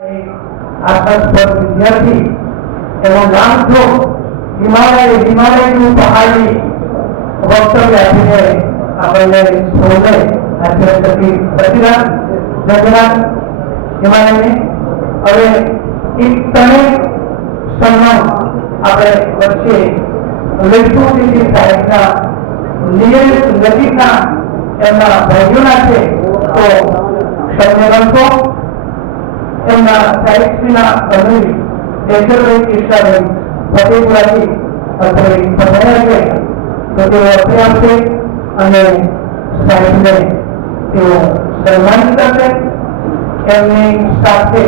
આશાસ્પદ વિદ્યાર્થી એનો નામ જો હિમાલયનું પહાડી વક્તવ્ય આપીને આપણને સૌને આશ્ચર્યચકિત પ્રતિરામ ધન્યવાદ હિમાલયને. હવે એક તને સન્માન આપણે વચ્ચે લક્ષ્મણજી સાહેબના નજીકના એમના ભાઈઓના છે તો ક્ષમ્યવંતો એમના સાહિત્યના અનુભવી કેશરભાઈ કૃષ્ણાભાઈ ફતેપુરાથી અત્રે પધાર્યા છે તો તેઓ અત્રે આવશે અને સાહેબને તેઓ સન્માનિત કરશે. એમની સાથે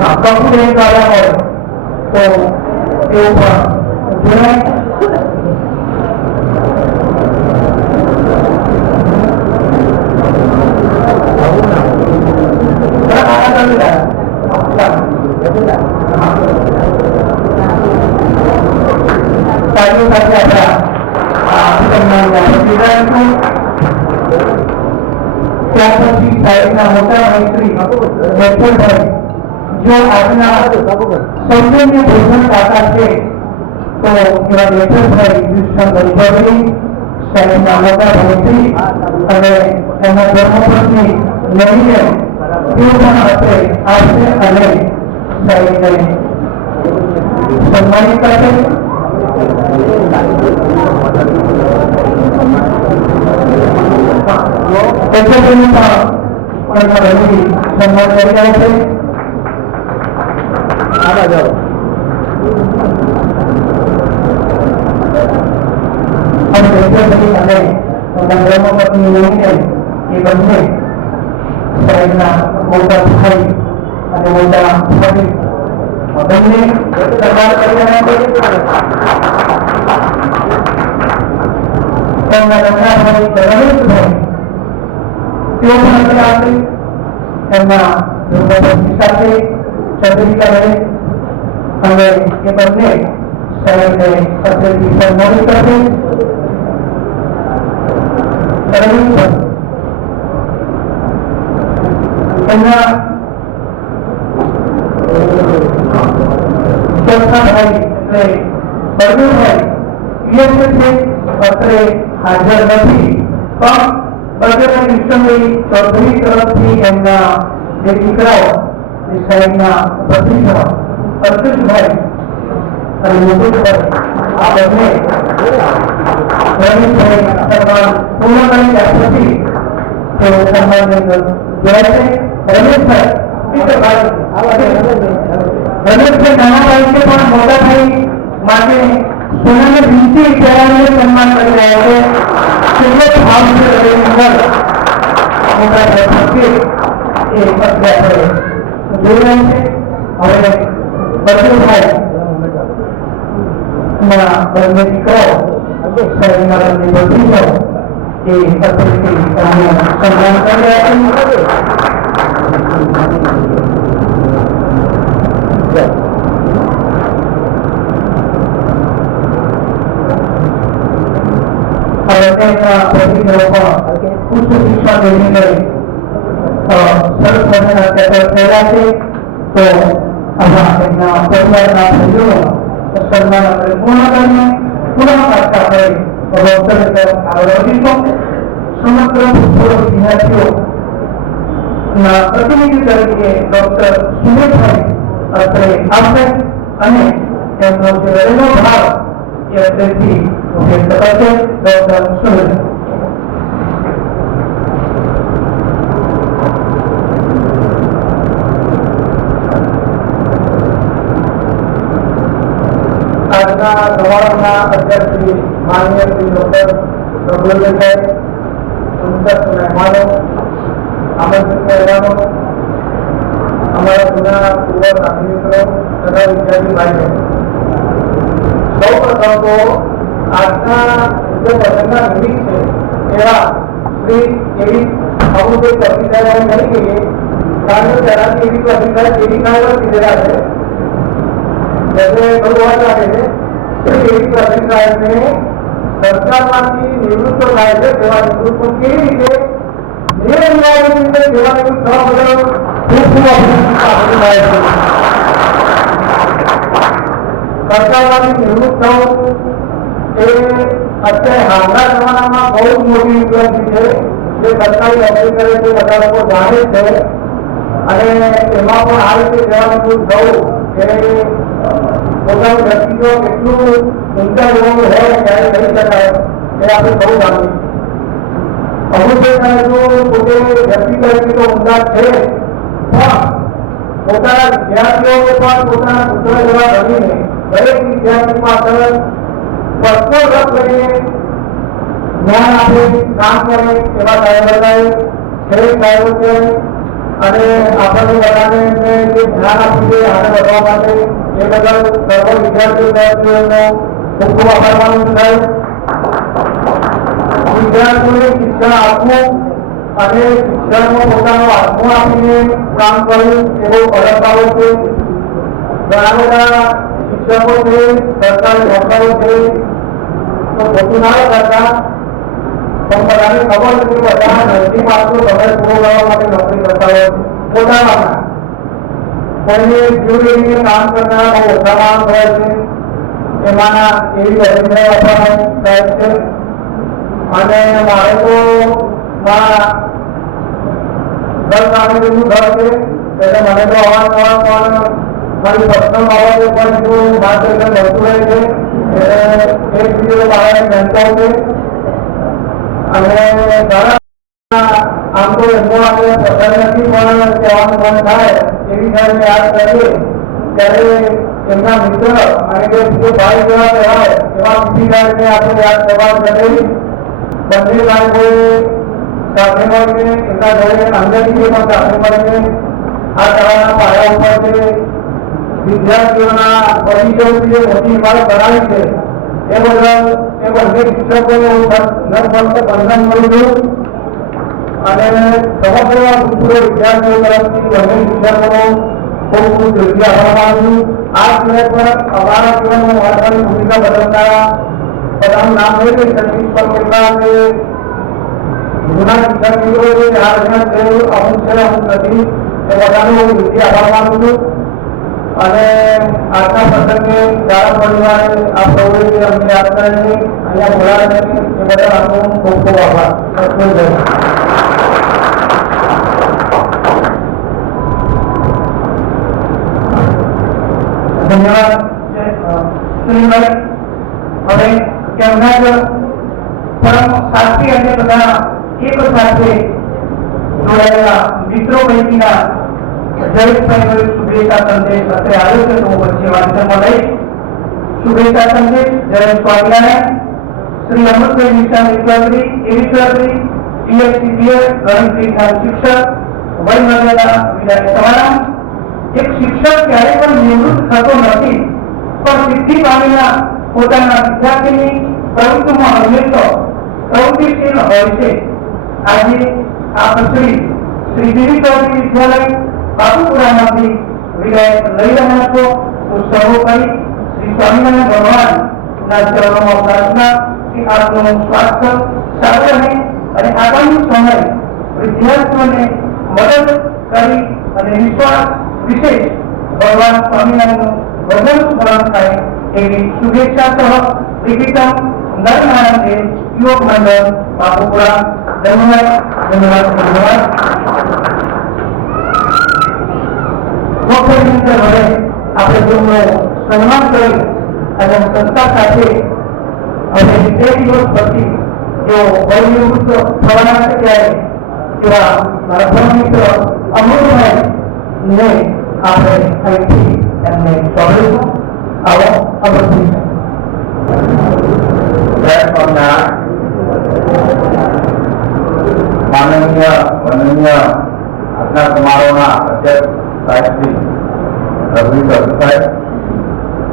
કપૂરભાઈ આવ્યા હોય તો તેઓ પણ જોડાય. ત્યાર પછી સાહેબના મોટા મૈત્રી મેથરભાઈ જો આજના સૌજન્ય ભોજન દાતા છે તો એવા મેથરભાઈ કૃષ્ણભાઈ ચૌધરી સાહેબના મોટા મૈત્રી અને એમના ધર્મપત્ની લઈને તેઓ પણ અત્રે આવશે અને સાહેબને સન્માનિત કરશે. સન્માન કરી રહ્યા છે. અને ધર્મપત્ની લઈને એ બંને સાહેબના મોટા ભાઈ અને મોટા ભાઈ બંને સન્માન કરી રહ્યા છે. એમના રમણાભાઈ રમેશભાઈ તેઓ પણ અત્રે આવશે. એમના ધર્મપત્ની સાથે ચંદ્રિકા રહે અને એ બંને સાહેબને અત્રેથી સન્માનિત કરશે. એમના ચોથા ભાઈ એટલે બળદેવભાઈ યુએસએ છે અત્રે હાજર નથી પણ બળદેવભાઈ કૃષ્ણભાઈ ચૌધરી તરફથી એમના જે દીકરાઓ એ સાહેબના ભત્રીજા અર્જુનભાઈ અને મુકુટભાઈ આ બંને રમેશભાઈ સન્માન પૂર્ણ કરી ગયા પછી તેઓ સન્માનની અંદર જોડાય છે. રમેશભાઈ નાના ભાઈ છે પણ મોટા ભાઈ માટે સોનાને વીંટી પહેરાવીને સન્માન કરી રહ્યા છે. કેટલો ભાવ છે હૃદયની અંદર મોટા ભાઈ એ અત્યારે જોઈ રહ્યા છે. હવે બળદેવભાઈ ના બંને દીકરાઓ સાહેબના બંને ભત્રીજાઓ એ અત્રેથી સન્માન કરી રહ્યા છે. ઉચ્ચ શિક્ષણ મેળવીને સરસ મજાના પેપર થયેલા છે તો આમાં એમના પરિવારના ભાઈઓનો સન્માન આપણે પૂર્ણ કરીને પુનઃ પાછા આપણે વક્તવ્ય તરફ આગળ વધીશું. સમગ્ર ભૂતપૂર્વ વિદ્યાર્થીઓના પ્રતિનિધિ તરીકે ડોક્ટર સુરેશભાઈ અત્રે આવશે અને એમનો જે રહેલો ભાવ એ અત્રેથી વ્યક્ત કરશે. ડોક્ટર સુરેશ આજના સમારોહના અધ્યક્ષ શ્રી માનનીય શ્રી ડોક્ટર પ્રભુલભાઈ સાહેબ, સંસદ મહેમાનો, આમંત્રિત મહેમાનો, અમારા જૂના પૂર્વ સાથી મિત્રો તથા વિદ્યાર્થી ભાઈઓ, સૌ પ્રથમ તો આજના જે પ્રસંગના નિમિત્ત છે એવા શ્રી એવી અમુભાઈ કપિલ સાહેબ કહી ગઈએ કારણ કે તેનાથી એવી કપિલ સાહેબ એવી કાયદો કીધેલા છે जैसे भगवान आते हैं तो एक अधिकार में सरकार की निवृत्त થાય છે તેવા નિવૃત્તો કેવી રીતે જે યુવાઓની સેવાની થવા બદલ ખૂબ ખૂબ અભિનંદન થાય છે. સરકારમાંથી નિવૃત્ત થવું એ અત્યારે હાલના જમાનામાં બહુ જ મોટી ઉપલબ્ધિ છે. જે સરકારી નોકરી કરે છે બધા લોકો જાણે છે અને એમાં પણ આ રીતે સેવાનિવૃત્ત થવું એ પોતાનું વ્યક્તિત્વ કેટલું ઊંચા લેવલનું હોય ત્યારે કરી શકાય એ આપણે બહુ જાણીએ. અમુક તો પોતે વ્યક્તિ તરીકે તો ઊંચા છે પણ પોતાના વિદ્યાર્થીઓને પણ પોતાના પુત્ર જેવા બનીને દરેક વિદ્યાર્થી પાછળ પર્સનલ રસ લઈને જ્ઞાન આપે કામ કરે એવા સાહેબ છે સાહેબ છે અને આપણને બધાને જે જ્ઞાન આપવું છે આગળ વધવા માટે એ બદલ સર્વ વિદ્યાર્થીઓનો ખૂબ ખૂબ આભાર માનું છું. વિદ્યાર્થીઓને શિક્ષણ આપવું અને શિક્ષણમાં પોતાનો આત્મા આપીને કામ કરવું એ બહુ અલગ બાબત છે. ઘણા બધા શિક્ષકો છે સરકારી નોકરીઓ છે તો ખોટું ના કરતા પણ બધાને ખબર છે કે બધા નૈતિક પાસો સમય પૂરો કરવા માટે નોકરી કરતા હોય પોતાના કોઈને જીવને કામ કરનારા બહુ ઓછા માણસ હોય છે. એમાંના એવી અભિનય આપવાનો સાહેબ છે અને મારે તો મારા ઘર સામે જેટલું ઘર છે એટલે મને તો અવારનવાર પણ મારી પર્સનલ બાબતે પણ એટલું માર્ગદર્શન મળતું રહે છે. એક વિડીયો મારા વહેંચાય છે અને આમ તો એમનો આપણે પસંદ નથી પણ કહેવાનું મન થાય એવી જયારે યાદ કરીએ ત્યારે એમના મિત્ર અને જે ભાઈ જેવા કહેવાય એવા પીટીદારને આપણે યાદ કરવા જઈએ. બંને ભાઈઓએ સાથે મળીને એમના ઘરે અંદરથી પણ સાથે મળીને આ શાળાના પાયા ઉપર જે વિદ્યાર્થીઓના ભવિષ્યની જે મોટી ઇમારત બનાવી છે એ બદલ એ બંને શિક્ષકોને હું બંધન કરું છું અને સમગ્ર ભૂતપૂર્વ વિદ્યાર્થીઓ તરફથી બંને શિક્ષકોનો ખૂબ ખૂબ દિલથી આભાર માનું છું. આ સિવાય પણ અમારા જીવનમાં મહત્વની ભૂમિકા બદલનારા બધાનું નામ લઈ કે સચિવ પર કેટલા કે જૂના શિક્ષક મિત્રો છે આ રચના છે અમુક છે અમુક નથી એ બધાનો હું દિલથી આભાર માનું છું અને આજના પ્રસંગે શાળા પરિવારે આ પ્રવૃત્તિ અમને યાદ કરે છે અહીંયા બોલાવે છે એ બદલ આપનો ખૂબ ખૂબ આભાર. ધન્યવાદ સુનિલભાઈ. હવે તેમના જ પરમ સાથી અને બધા એક સાથે જોડાયેલા મિત્રો પૈકીના જયેશભાઈ શુભેચ્છા સંદેશ અત્રે આવ્યો છે તો હું વચ્ચે વાંચનમાં લઈશ. શુભેચ્છા સંદેશ જયેશ સ્વામિનારાયણ, શ્રી અમૃતભાઈ નિશાની ચૌધરી, એવી ચૌધરી, ટીએસસીબીએ ગણિત વિજ્ઞાન શિક્ષક, વય મર્યાદા વિદાય સમારામ. એક શિક્ષક ક્યારે પણ નિવૃત્ત થતો નથી પણ સિદ્ધિ પામેલા પોતાના વિદ્યાર્થીની પ્રવૃત્તિમાં હંમેશા પ્રવૃત્તિશીલ હોય છે. આજે આપ શ્રી દેવી ચૌધરી વિદ્યાલય બાપુપુરામાંથી વિદાય લઈ રહ્યા છો તો સર્વોપરી શ્રી સ્વામિનારાયણ ભગવાનના ચરણોમાં પ્રાર્થના કે આપનું સ્વાસ્થ્ય સારું રહે અને આગામી સમય વિદ્યાર્થીઓને મદદ કરી અને વિશ્વાસ વિશેષ ભગવાન સ્વામિનારાયણનું ભજન સ્મરણ થાય એવી શુભેચ્છા સહ વિધિતમ નરનારાયણ દેવ યુવક મંડળ બાપુપુરા. ધન્યવાદ ધન્યવાદ ધન્યવાદ. આપણે તેમનું સન્માન કરી અને સંસ્થા સાથે હવે 2 દિવસ પછી જો વયનિવૃત્ત થવાના છે ત્યારે એવા મારા પરમ મિત્ર અમૃતભાઈ ને આપણે અહીંથી એમને સ્વાગત. આવો અમૃતભાઈ. માનનીય વંદનીય આજના સમારોહના અધ્યક્ષ સાહેબ શ્રી રઘુવીર સાહેબ,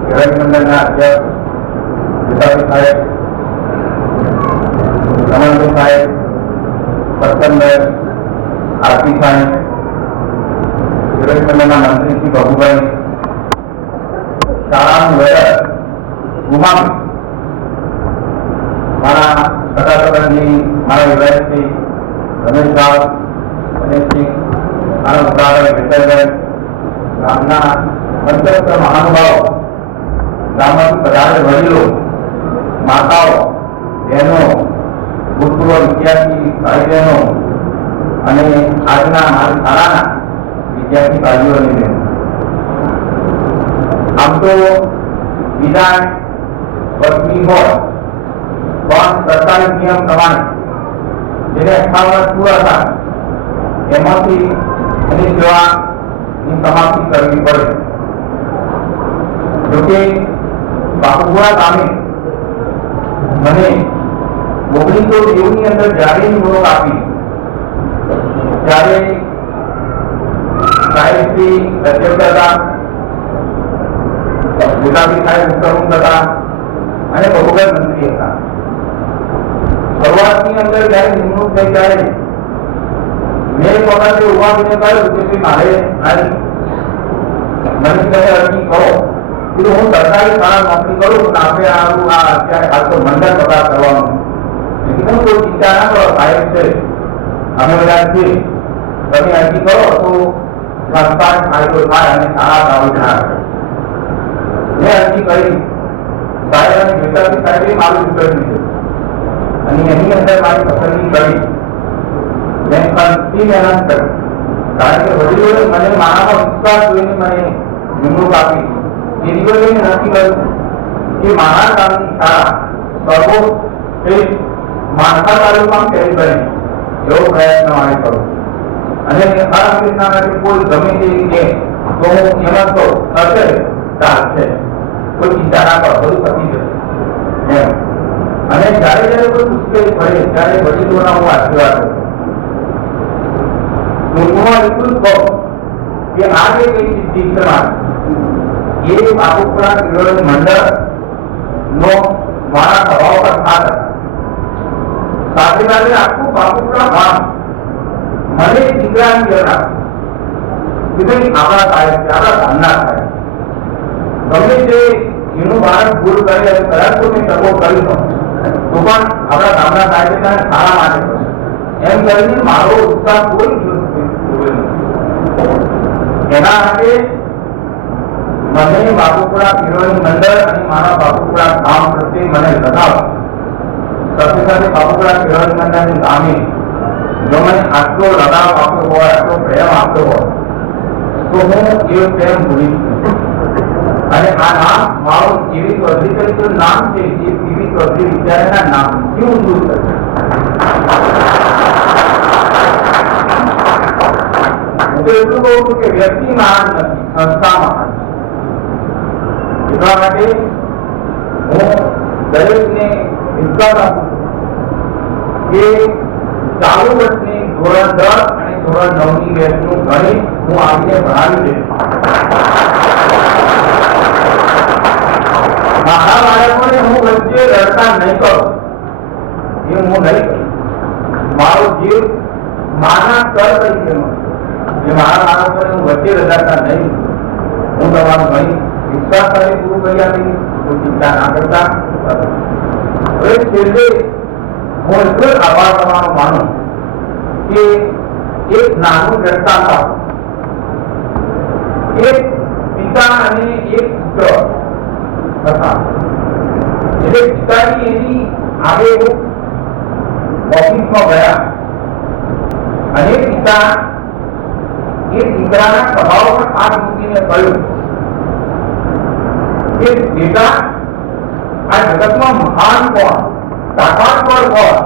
કેળવણી મંડળના અધ્યક્ષ વિશાલભાઈ સાહેબ, રમણભાઈ સાહેબ, સત્તનભાઈ, આરતી સાહેબ, કેળવણી મંડળના મંત્રી શ્રી બાબુભાઈ, શાળાનું વેર ગુમાવી મારા સદાસદનજી, મારા વિધાયકશ્રી રમેશ સાહેબ, ગણેશસિંહ, આનંદ ઉદાહરણ વિઠ્ઠલબેન, ગામના મંત્રસ્થ મહાનુભાવો, ગામમાંથી પધારેલ વડીલો, માતાઓ, બહેનો, ભૂતપૂર્વ વિદ્યાર્થી ભાઈ બહેનો અને આજના મારી શાળાના વિદ્યાર્થી ભાઈઓ અને બહેનો, આમ તો વિધાન વર્ષની હોય પણ સરકારી નિયમ પ્રમાણે જેને 58 વર્ષ પૂરા થાય એમાંથી એની સેવાની સમાપ્તિ કરવી પડે. જોકે બાપુપુરા ગામે મને 1990 ની અંદર જ્યારે નિમણૂક આપી ત્યારે સાહેબ શ્રી અધ્યક્ષ હતા, ગુલાબી સાહેબ ઉપપ્રમુખ હતા અને બહુગર મંત્રી હતા. શરૂઆતની અંદર જ્યારે નિમણૂક થઈ ત્યારે મેં એક વખતે ઉભા થઈને કહ્યું કે મારે મને તમે અરજી કરો, હું સરકારી શાળા નોકરી કરું પણ આપણે અત્યારે હાલ તો મંડળ પગાર કરવાનું, કીધું કોઈ ચિંતા ના કરો સાહેબ છે, અમે બધા છીએ, તમે અરજી કરો તો સંસ્થાને ફાયદો થાય અને શાળા ચાલુ થાય. મેં અરજી કરી, સાહેબ અને વિદ્યાર્થી સાહેબે મારું ઉત્તર દીધું અને એની અંદર મારી પસંદગી કરી. મેં કંપની મહેનત કરી, કારણ કે વડીલોએ મને મારામાં વિશ્વાસ જોઈને મને નિમણૂક આપી. એ દિવસે નક્કી કર્યું કે મારા ગામની શાળા સર્વોશ્રેષ્ઠ માનસા તાલુકામાં પહેલી બને એવો પ્રયત્ન મારે કરું અને હર હંમેશના માટે કોઈ ગમે તે કે તો હું એમાં તો હશે ચાલશે, કોઈ ચિંતા ના કરો, બધું પતી જશે એમ. અને જ્યારે જ્યારે કોઈ મુશ્કેલી પડે ત્યારે વડીલોના હું આશીર્વાદ કરું. ટૂંકમાં એટલું જ કહું કે આ જે કઈ સિદ્ધિ છે એ બાપુપુરા કિરોડ મંડળ નો મારા સ્વભાવ પર હાથ સાથે સાથે આખું બાપુપુરા ગામ મને દીકરાની જરા કે ભાઈ આપણા સાહેબ છે, આપણા ગામના સાહેબ, ગમે તે એનું બાળક ભૂલ કરે અને કદાચ કોઈ સપોર્ટ કરી દો તો પણ આપણા ગામના સાહેબ તેને સારા માટે એમ કરીને મારો ઉત્સાહ કોઈ એના માટે મને બાપુપુરા કિરોડ મંડળ અને મારા બાપુપુરા ગામ પ્રત્યે મને લગાવ, સાથે સાથે બાપુપુરા કિરોડ મંડળની ગામે જો મને આટલો લગાવ આપ્યો હોય, આટલો પ્રેમ આપ્યો હોય તો હું એ પ્રેમ ભૂલી અને આ નામ મારું જીવિત ચૌધરી તરીકે નામ છે, જે જીવિત ચૌધરી વિદ્યાલયના નામથી હું દૂર કરું. હું તો એટલું કહું છું કે વ્યક્તિ મહાન નથી, સંસ્થા મહાન. એટલા માટે હું દરેકને વિશ્વાસ આપું કે ચાલુ વર્ષની ધોરણ 10 અને ધોરણ 9 ની બેચનું ગણિત હું આવીને ભણાવી દઈશ. મારા બાળકોને હું વચ્ચે લડતા નહીં કરું, એ હું નહીં કરું. મારો જીવ માના સ્તર તરીકેનો જે મારા બાળકોને હું વચ્ચે લડાતા નહીં, હું તમારું ગણિત વિશ્વાસ સાથે પૂરું કરી આપી, કોઈ ચિંતા ના કરતા. હવે છેલ્લે હું એટલો જ આભાર તમારો માનું કે એક નાનું દ્રષ્ટાંત, એક પિતા અને એક પુત્ર હતા. એટલે પિતાજી એની આગળ ઓફિસમાં ગયા અને પિતા એ દીકરાના સ્વભાવ પર હાથ મૂકીને કહ્યું કે બેટા, આ જગતમાં મહાન કોણ, સાકારસ્વર કોણ?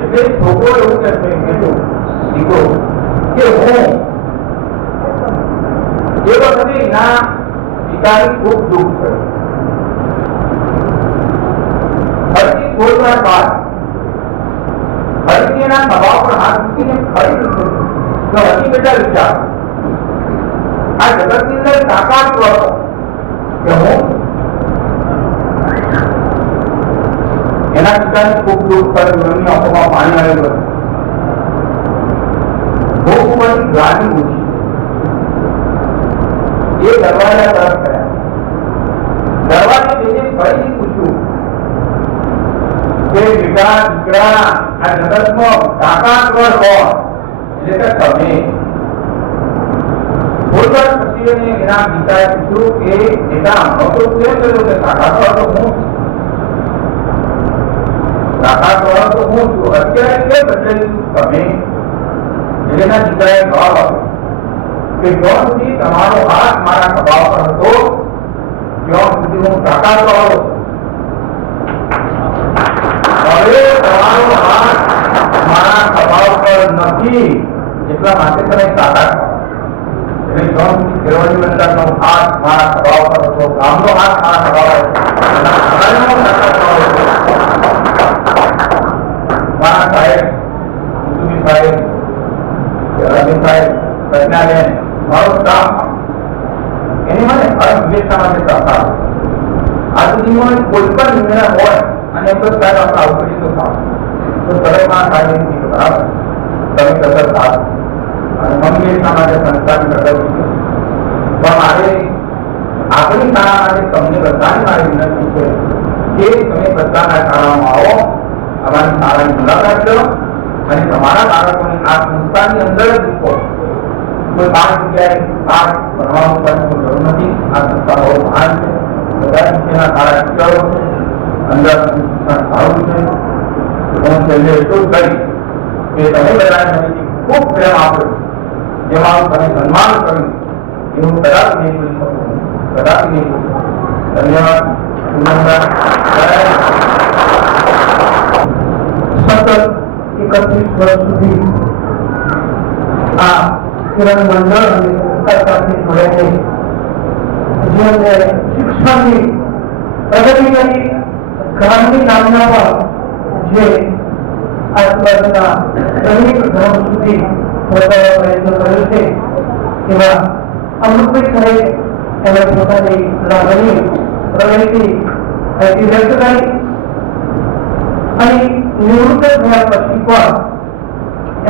એટલે છોકરો એવું કે દીકરો કે હું. એ વખતે એના પિતાને ખૂબ દુઃખ થયું. ફરીથી થોડી વાર બાદ ફરીથી એના સ્વભાવ પર હાથ મૂકીને ફરી હજી બેટા વિચાર, આ જગતની અંદર સાકારસ્વર કે હું. એના પિતાને ખૂબ દુઃખ થયું, એમની આંખોમાં પાણી આવેલું. ભૂખ ઉપરથી ગ્લાની ઉઠી, એ દરવાજા તરફ ગયા. દરવાજે જઈને ફરીથી પૂછ્યું કે દીકરા દીકરા આ જગતમાં તાકાતવર કોણ? એટલે કે તમે. બોલતા પછી એના પિતાએ કીધું કે બેટા તો કેમ કર્યું કે તાકાતવર તો હું તાકાતવર તો હું છું. અત્યારે કેમ બદલાયું તમે? એના દીકરાએ જવાબ આપ્યો કે જ્યાં સુધી તમારો હાથ મારા ખભા પર હતો ત્યાં સુધી હું તાકાતવાળો છું. હવે તમારો હાથ મારા ખભા પર નથી એટલા માટે તમે તાકાત એટલે જ્યાં સુધી કેળવણી મંડળનો હાથ મારા ખભા પર હતો, ગામનો હાથ મારા ખભા પર હતો, મારા સાહેબ કુતુબી સાહેબ અરવિંદ સાહેબ પ્રજ્ઞાબેન મારો સ્ટાફ એની મને વિવેચના માટે સહકાર આ સુધીમાં કોઈ પણ નિર્ણય હોય અને એમ તો સાહેબ આપણે આવું કરી તો સારું તો સડકમાં સાહેબ બરાબર તમે કસર સારું અને મનવિવેચના માટે સંસ્થાની કસર પણ મારે આપણી શાળા માટે તમને બધાની મારી વિનંતી છે કે તમે બધાના શાળામાં આવો, અમારી શાળાની મુલાકાત લો અને તમારા બાળકોને આ સંસ્થાની અંદર જ મૂકો. કોઈ બાર જગ્યાએ બાર ભણવાનું પણ જરૂર નથી. આ સંસ્થા બહુ મહાન છે, બધા વિષયના સારા શિક્ષકો છે, અંદર શિક્ષણ સારું છે. હું છેલ્લે એટલું જ કહીશ કે તમે બધાએ મને ખૂબ પ્રેમ આપ્યો, જેમાં તમે સન્માન કર્યું એવું કદાચ નહીં કરી શકું, કદાચ નહીં કરી શકું. ધન્યવાદ. સતત 31 વર્ષ સુધી આ કિરણ મંડળ અને સંસ્થા સાથે જોડાઈને જેમને શિક્ષણની પ્રગતિ કરી, ગ્રામની નામના પણ જે આસપાસના દરેક ગામ સુધી પહોંચાડવા પ્રયત્ન કર્યો છે એવા અમૃતભાઈ સાહેબ એમણે પોતાની લાગણી પ્રવૃત્તિ વ્યક્ત કરી અને નિવૃત્ત થયા પછી પણ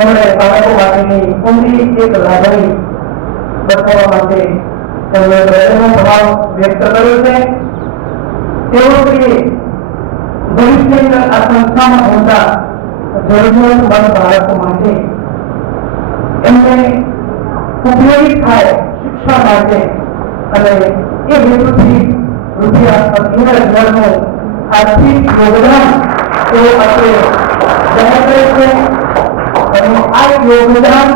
એમણે બાળકો માટેની ઊંડી એક લાગણી બતાવવા માટે એમણે હૃદયનો ભાવ વ્યક્ત કર્યો છે. તેઓ ભવિષ્યની આ સંસ્થામાં હોતા જરૂરિયાતમંદ બાળકો માટે એમને ઉપયોગી થાય શિક્ષા માટે અને એ હેતુથી ₹18,000નું આર્થિક યોગદાન તેઓ આપણે જાહેર કરે છે અને આ યોગદાન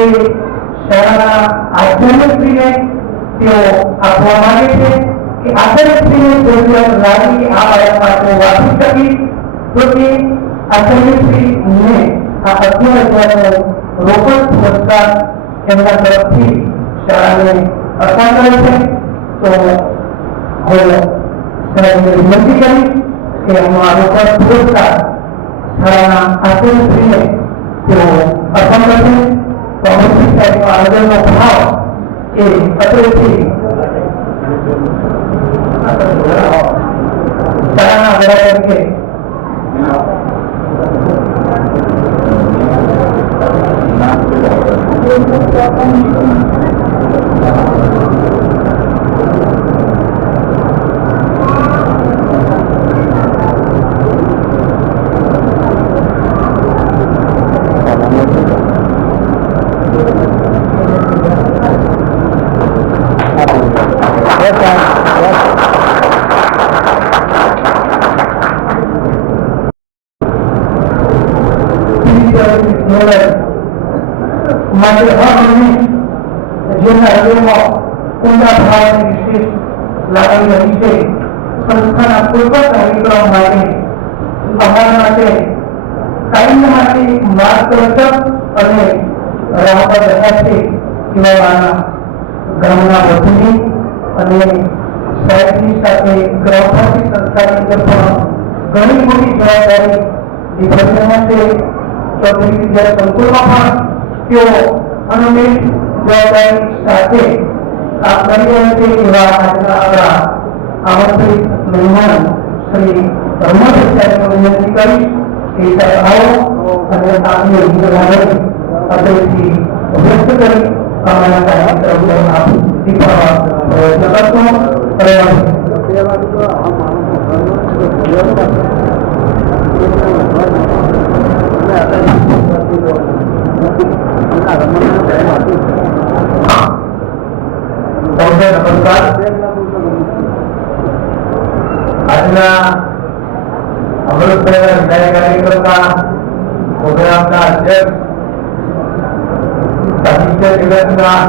એ શાળાના આચાર્યશ્રીને તેઓ આપવા માંગે છે કે આચાર્યશ્રીને જરૂરિયાત લાગી આ બાળકમાં તેઓ વાપરી શકી તો તે આચાર્યશ્રીને આ 18,000નો રોકડ પુરસ્કાર એમના તરફથી શાળાને અર્પણ કરે છે. તો હું સાહેબને વિનંતી કરીશ કે આ રોકડ પુરસ્કાર શાળાના આચાર્યશ્રીને તેઓ અર્પણ કરશે. તો અમૃતભાઈ સાહેબનો આયોજનનો ભાવ એ અત્રેથી શાળાના વડા તરીકે માટે હરહંમેશ જેમના હૃદયમાં ઊંડા ભાવની વિશેષ લાગણી રહી છે, સંસ્થાના કોઈ પણ કાર્યક્રમ માટે અમારા માટે કાયમ માટે માર્ગદર્શક અને રાહબર રહ્યા છે એવા ગામના વતની અને સાહેબની સાથે ગ્રામવાસી સંસ્થાની અંદર પણ ઘણી મોટી જવાબદારી નિભાવવામાં છે. ચૌધરી વિદ્યા સંકુલમાં પણ તેઓ અનુમેય જવાબદારી સાથે કામ કરી રહ્યા છે. એવા આજના આપણા આમંત્રિત મહેમાન શ્રી રમણભાઈ સાહેબને વિનંતી કરીશ કે સાહેબ આવો અને આપની લાગણી અત્રેથી વ્યક્ત કરી અમારા કાર્યક્રમ આપ દીપાવવા પ્રયત્ન કરશો. આજના અમૃતભાઈના વિદાય કાર્યક્રમના પ્રોગ્રામના અધ્યક્ષ સાહિત્ય દિવસના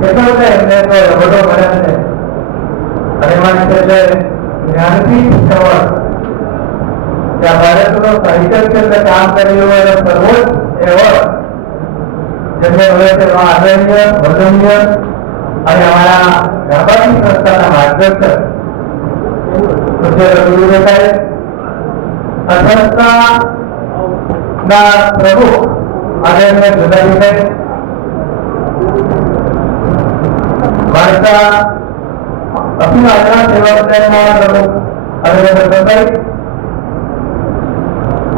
કેટલા બધા એમને તો એવોર્ડો મળ્યા છે અને એમાં છેલ્લે જ્ઞાનપીઠ એવોર્ડ ત્યાં ભારતનો સાહિત્ય ક્ષેત્રે કામ કરેલું એનો સર્વોચ્ચ એવોર્ડ જેમને મળે છે આદરણીય વંદનીય અને અમારા ગાભાની સંસ્થાના માર્ગદર્શક સંસ્થાના પ્રમુખ આદરણીય જુદાજીભાઈ, ભારતના અખિલ આજના સેવા સદનના પ્રમુખ આદરણીય દર્શનભાઈ,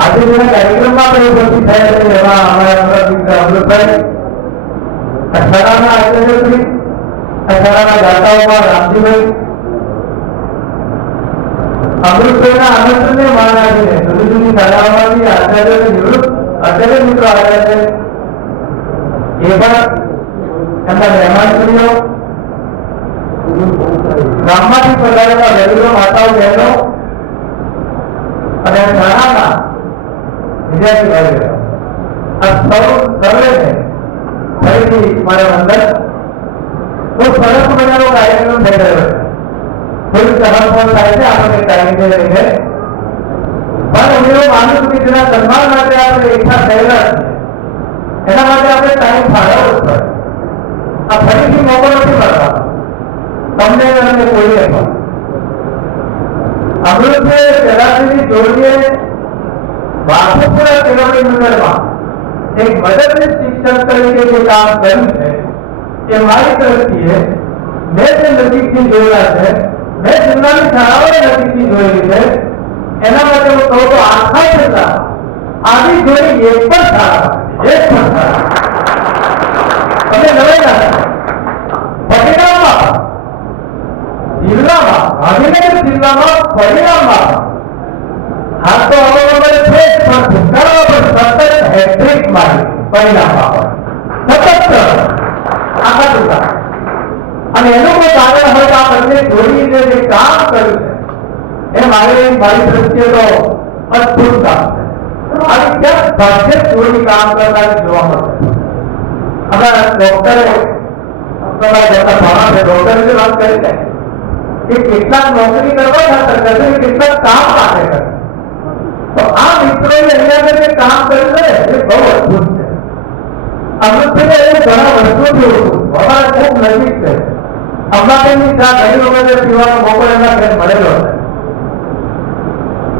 આજે જેના કાર્યક્રમમાં પણ ઉપસ્થિત થયા છે એમાં અમારા અમૃતભાઈ, શાળાના આચાર્યશ્રી, શાળાના દાતાઓમાં રામજીભાઈ, અમૃતભાઈના આમંત્રણને માન આપીને જુદી જુદી શાળાઓમાંથી આચાર્ય નિવૃત્ત આચાર્ય મિત્રો આવ્યા છે. એ પણ એમના મહેમાનશ્રીઓ, ગામમાંથી પધારેલા વડીલો, માતાઓ, બહેનો અને શાળાના વિદ્યાર્થી ભાઈઓ, આ સર્વેને ફરીથી મારા અંદર ખૂબ સરસ મજાનો કાર્યક્રમ થઈ રહ્યો છે. થોડી સહન પણ થાય છે આપણને ટાઈમને લઈને, પણ હું એવું માનું છું કે જેના સન્માન માટે આપણે એકઠા થયેલા છીએ એના માટે આપણે ટાઈમ ફાળવવો જ પડે. આ ફરીથી મોકો નથી મળવાનો તમને અને કોઈને પણ. અમૃતને પહેલાથી જોડીએ બાપુપુરા કેળવણી મંડળમાં એક મદદનીશ શિક્ષક તરીકે જે કામ કર્યું છે એ મારી દ્રષ્ટિએ મેં જે નજીકથી જોયેલા છે, મેં જિલ્લાની શાળાઓને નજીકથી જોયેલી છે, એના માટે હું કહું તો આખા જિલ્લામાં આવી જોઈ એક પણ શાળા તમે નવાઈ પરિણામમાં જિલ્લામાં ગાંધીનગર જિલ્લામાં પરિણામમાં હાલ તો અવલંબન છે પણ ભૂતકાળમાં પણ સતત હેટ્રિક મારી પરિણામમાં પણ સતત આખા જિલ્લા. અને એનું કોઈ કારણ હોય તો આ બંને જોડીને જે કામ કર્યું છે એ મારી દ્રષ્ટિએ તો અદભુત કામ છે. અને ક્યાંક ભાગ્ય જોડી કામ કરનારી જોવા મળશે. આપણા ડોક્ટરે ડોક્ટરે વાત કરી છે કે કેટલાક નોકરી કરવા ખાતર કરશે, કેટલાક કામ માટે કરશે. તો આ મિત્રોએ અહીંયા જે કામ કર્યું છે એ બહુ અદભુત છે. અમૃતભાઈ એ ઘણા વર્ષોથી અમારા ખૂબ નજીક છે. અંબાબેનની ચા ઘણી વખતે પીવાનો મોકો એમના ઘરે મળેલો છે.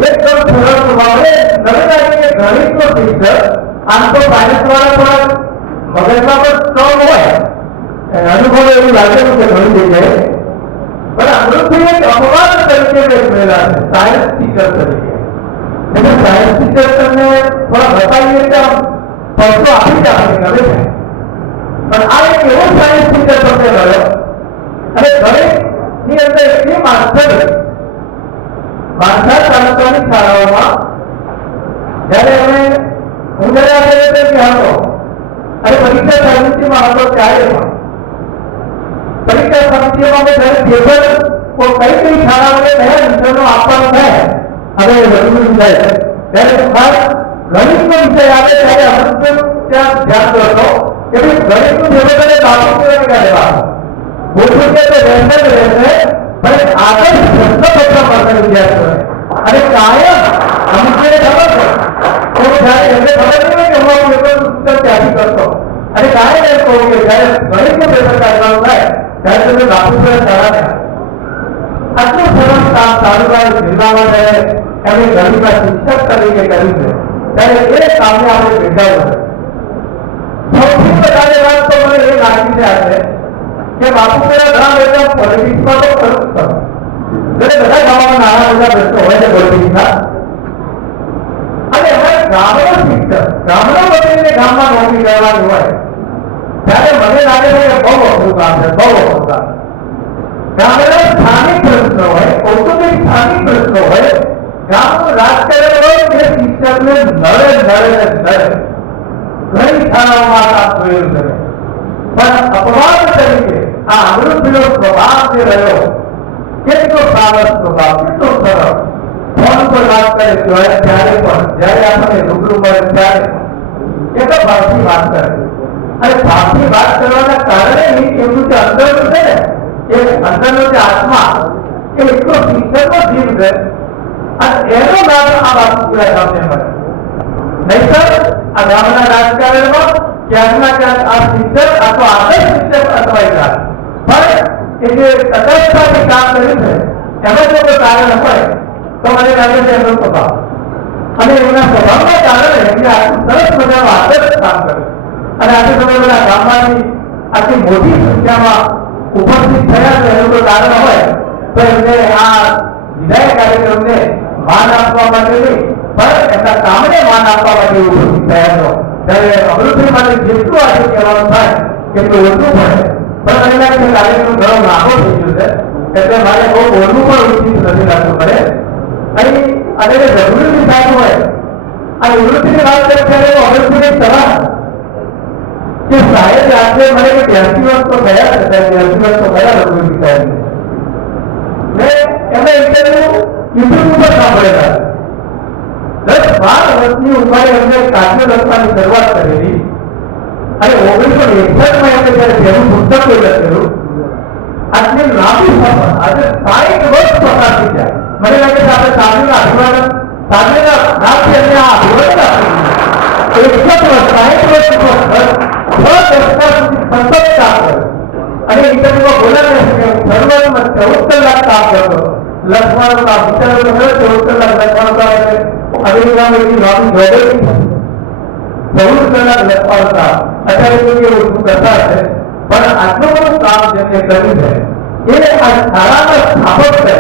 એકદમ સરળ સ્વભાવે નવી કે ગણિતનો ટીચર, આમ તો સાયન્સ વાળા પણ મગજમાં પણ સ્ટ્રોંગ હોય, અનુભવ એવું લાગેલું છે ઘણી જગ્યાએ. પણ અમૃતભાઈ એક અપવાદ તરીકે મેળવેલા છે સાયન્સ ટીચર તરીકે. એટલે સાયન્સ ટીચર તમને થોડા બતાવીએ કે આમ પૈસો આપી જ આપણે ગમે છે, પણ આ એક એવો સાયન્સ ટીચર તમને મળ્યો. અને ગણિતની અંદર એટલી માસ્ટર તાલુકાની શાળાઓમાં જયારે અમે હું જયારે હતો અને પરીક્ષા સમિતિમાં હતો ત્યારે પરીક્ષા સમિતિઓમાં અમે જયારે પેપર કઈ કઈ શાળાઓને કયા વિષયનો આપવાનો થાય હવે વધુ થાય ત્યારે ખાસ ગણિતનો વિષય આવે ત્યારે અમૃતસર ત્યાં ધ્યાન કરતો કે ગણિતનું પેપર બાપુપુરાને કાઢે મૂળભૂત રીતે રહેશે પણ આગળ પ્રશ્નપત્ર મળશે વિદ્યાર્થીઓને. અને કાયમ અમુકને ખબર છે તો જ્યારે એમને ખબર નહીં કે હું પેપર પુસ્તક ત્યાંથી કરતો અને કાયમ એમ કહું કે જ્યારે ગણિતનું પેપર કાઢવાનું થાય ત્યારે તમે બાપુપુરા શાળાને આટલું સરસ કામ તાલુકા જિલ્લામાં જ્યારે એમણે ગણિતના શિક્ષક તરીકે કર્યું છે ત્યારે એ કામને આપણે બિરદાવવું છે. સૌથી વધારે વાત તો મને એ લાગી છે આજે કે બાપુપુરા ઘણા બધા પોલિટિક્સમાં તો ખરું જ બધા ગામમાં નાના બધા પ્રશ્નો હોય છે પોલિટિક્સના. અને અમારે ગામનો શિક્ષક ગામનો બદલીને ગામમાં નોકરી કરવાની હોય ત્યારે મને લાગે છે કે બહુ અઘરું કામ છે, બહુ અઘરું કામ. ગામના સ્થાનિક પ્રશ્નો હોય, કૌટુંબિક સ્થાનિક પ્રશ્નો હોય, ગામનું રાજકારણ હોય જે શિક્ષકને નડે ઘણી શાળાઓમાં આ કામ જોયેલું છે. પણ અપવાદ તરીકે આ અમૃતનો સ્વભાવ જે રહ્યો કેટલો બરાબર સ્વભાવ, કેટલો સરળ. ફોન પર વાત કરે ત્યારે પણ, જ્યારે આપણે રૂબરૂ મળે ત્યારે એ તો ભાવથી વાત કરે. અને ભાવથી વાત કરવાના કારણે એમનું જે અંદરનું છે ને, એ અંદરનો જે આત્મા એ એટલો શિક્ષણનો જીવ છે, અને એનો લાભ આ બાપુપુરા ગામને મળે. નહીતર આ ગામના રાજકારણમાં ક્યાંકના ક્યાંક આ શિક્ષક અથવા આદર્શ શિક્ષક અટવાઈ જાય. પણ એ જે તટસ્થતાથી કામ કર્યું છે એમાં જો કોઈ કારણ હોય તો મને લાગે છે એમનો સ્વભાવ, અને એમના સ્વભાવના કારણે એમને આટલું સરસ મજાનું આદર્શ કામ કર્યું. અને આજે તમે બધા ગામમાંથી આટલી મોટી સંખ્યામાં ઉપસ્થિત થયા છે એનું કોઈ કારણ હોય તો એમને આ વિધાયક કાર્યક્રમને માન આપવા માટે નહીં, પણ એમના કામને માન આપવા માટે ઉપસ્થિત થયા છો. ત્યારે અમૃતસર માટે જેટલું આજે કહેવાનું થાય એટલું ઓછું પડે. પણ મને લાગે છે કાર્યક્રમ ઘણો લાંબો થઈ ગયો છે, એટલે મારે બહુ બોલવું પણ ઉચિત નથી લાગતું પડે. અહીં અને રઘુવીરજી સાહેબ હોય આ નિવૃત્તિની વાત કરે ત્યારે અમૃતસરની સલાહ કે સાહેબ આજે મને કે 82 વર્ષ તો ગયા છે, 82 વર્ષ તો ગયા રઘુવીરજી સાહેબ. મેં એમના ઇન્ટરવ્યુ યુટ્યુબ ઉપર સાંભળેલા. 10-12 વર્ષની ઉંમરે એમને કાશ્મીર લખવાની શરૂઆત કરેલી, અને 1961 એમને જયારે પહેલું પુસ્તક લખેલું. આટલી લાંબી સફર આજે 60 વર્ષ પસાર થઈ જાય. મને લાગે છે આપણે સાધુના અભિવાદન સાધુના નામથી એમને આ અભિવાદન આપેલું. 61 વર્ષ 60 વર્ષ સંસદ કામ કર્યું. અને ઇન્ટરવ્યુમાં બોલાવે છે કે સર્વમાં 14 કલાક કામ કરતો. લખવાનું કામ વિચારો 14 કલાક લખવાનું કામ એટલે અમેરિકામાં એટલી લાંબી જોબ જ નથી. 14 કલાક લખવાનું કામ અત્યારે તો કેવું ઓછું કરતા છે, પણ આટલું બધું કામ જેમને કર્યું છે એ આ શાળાના સ્થાપક તરીકે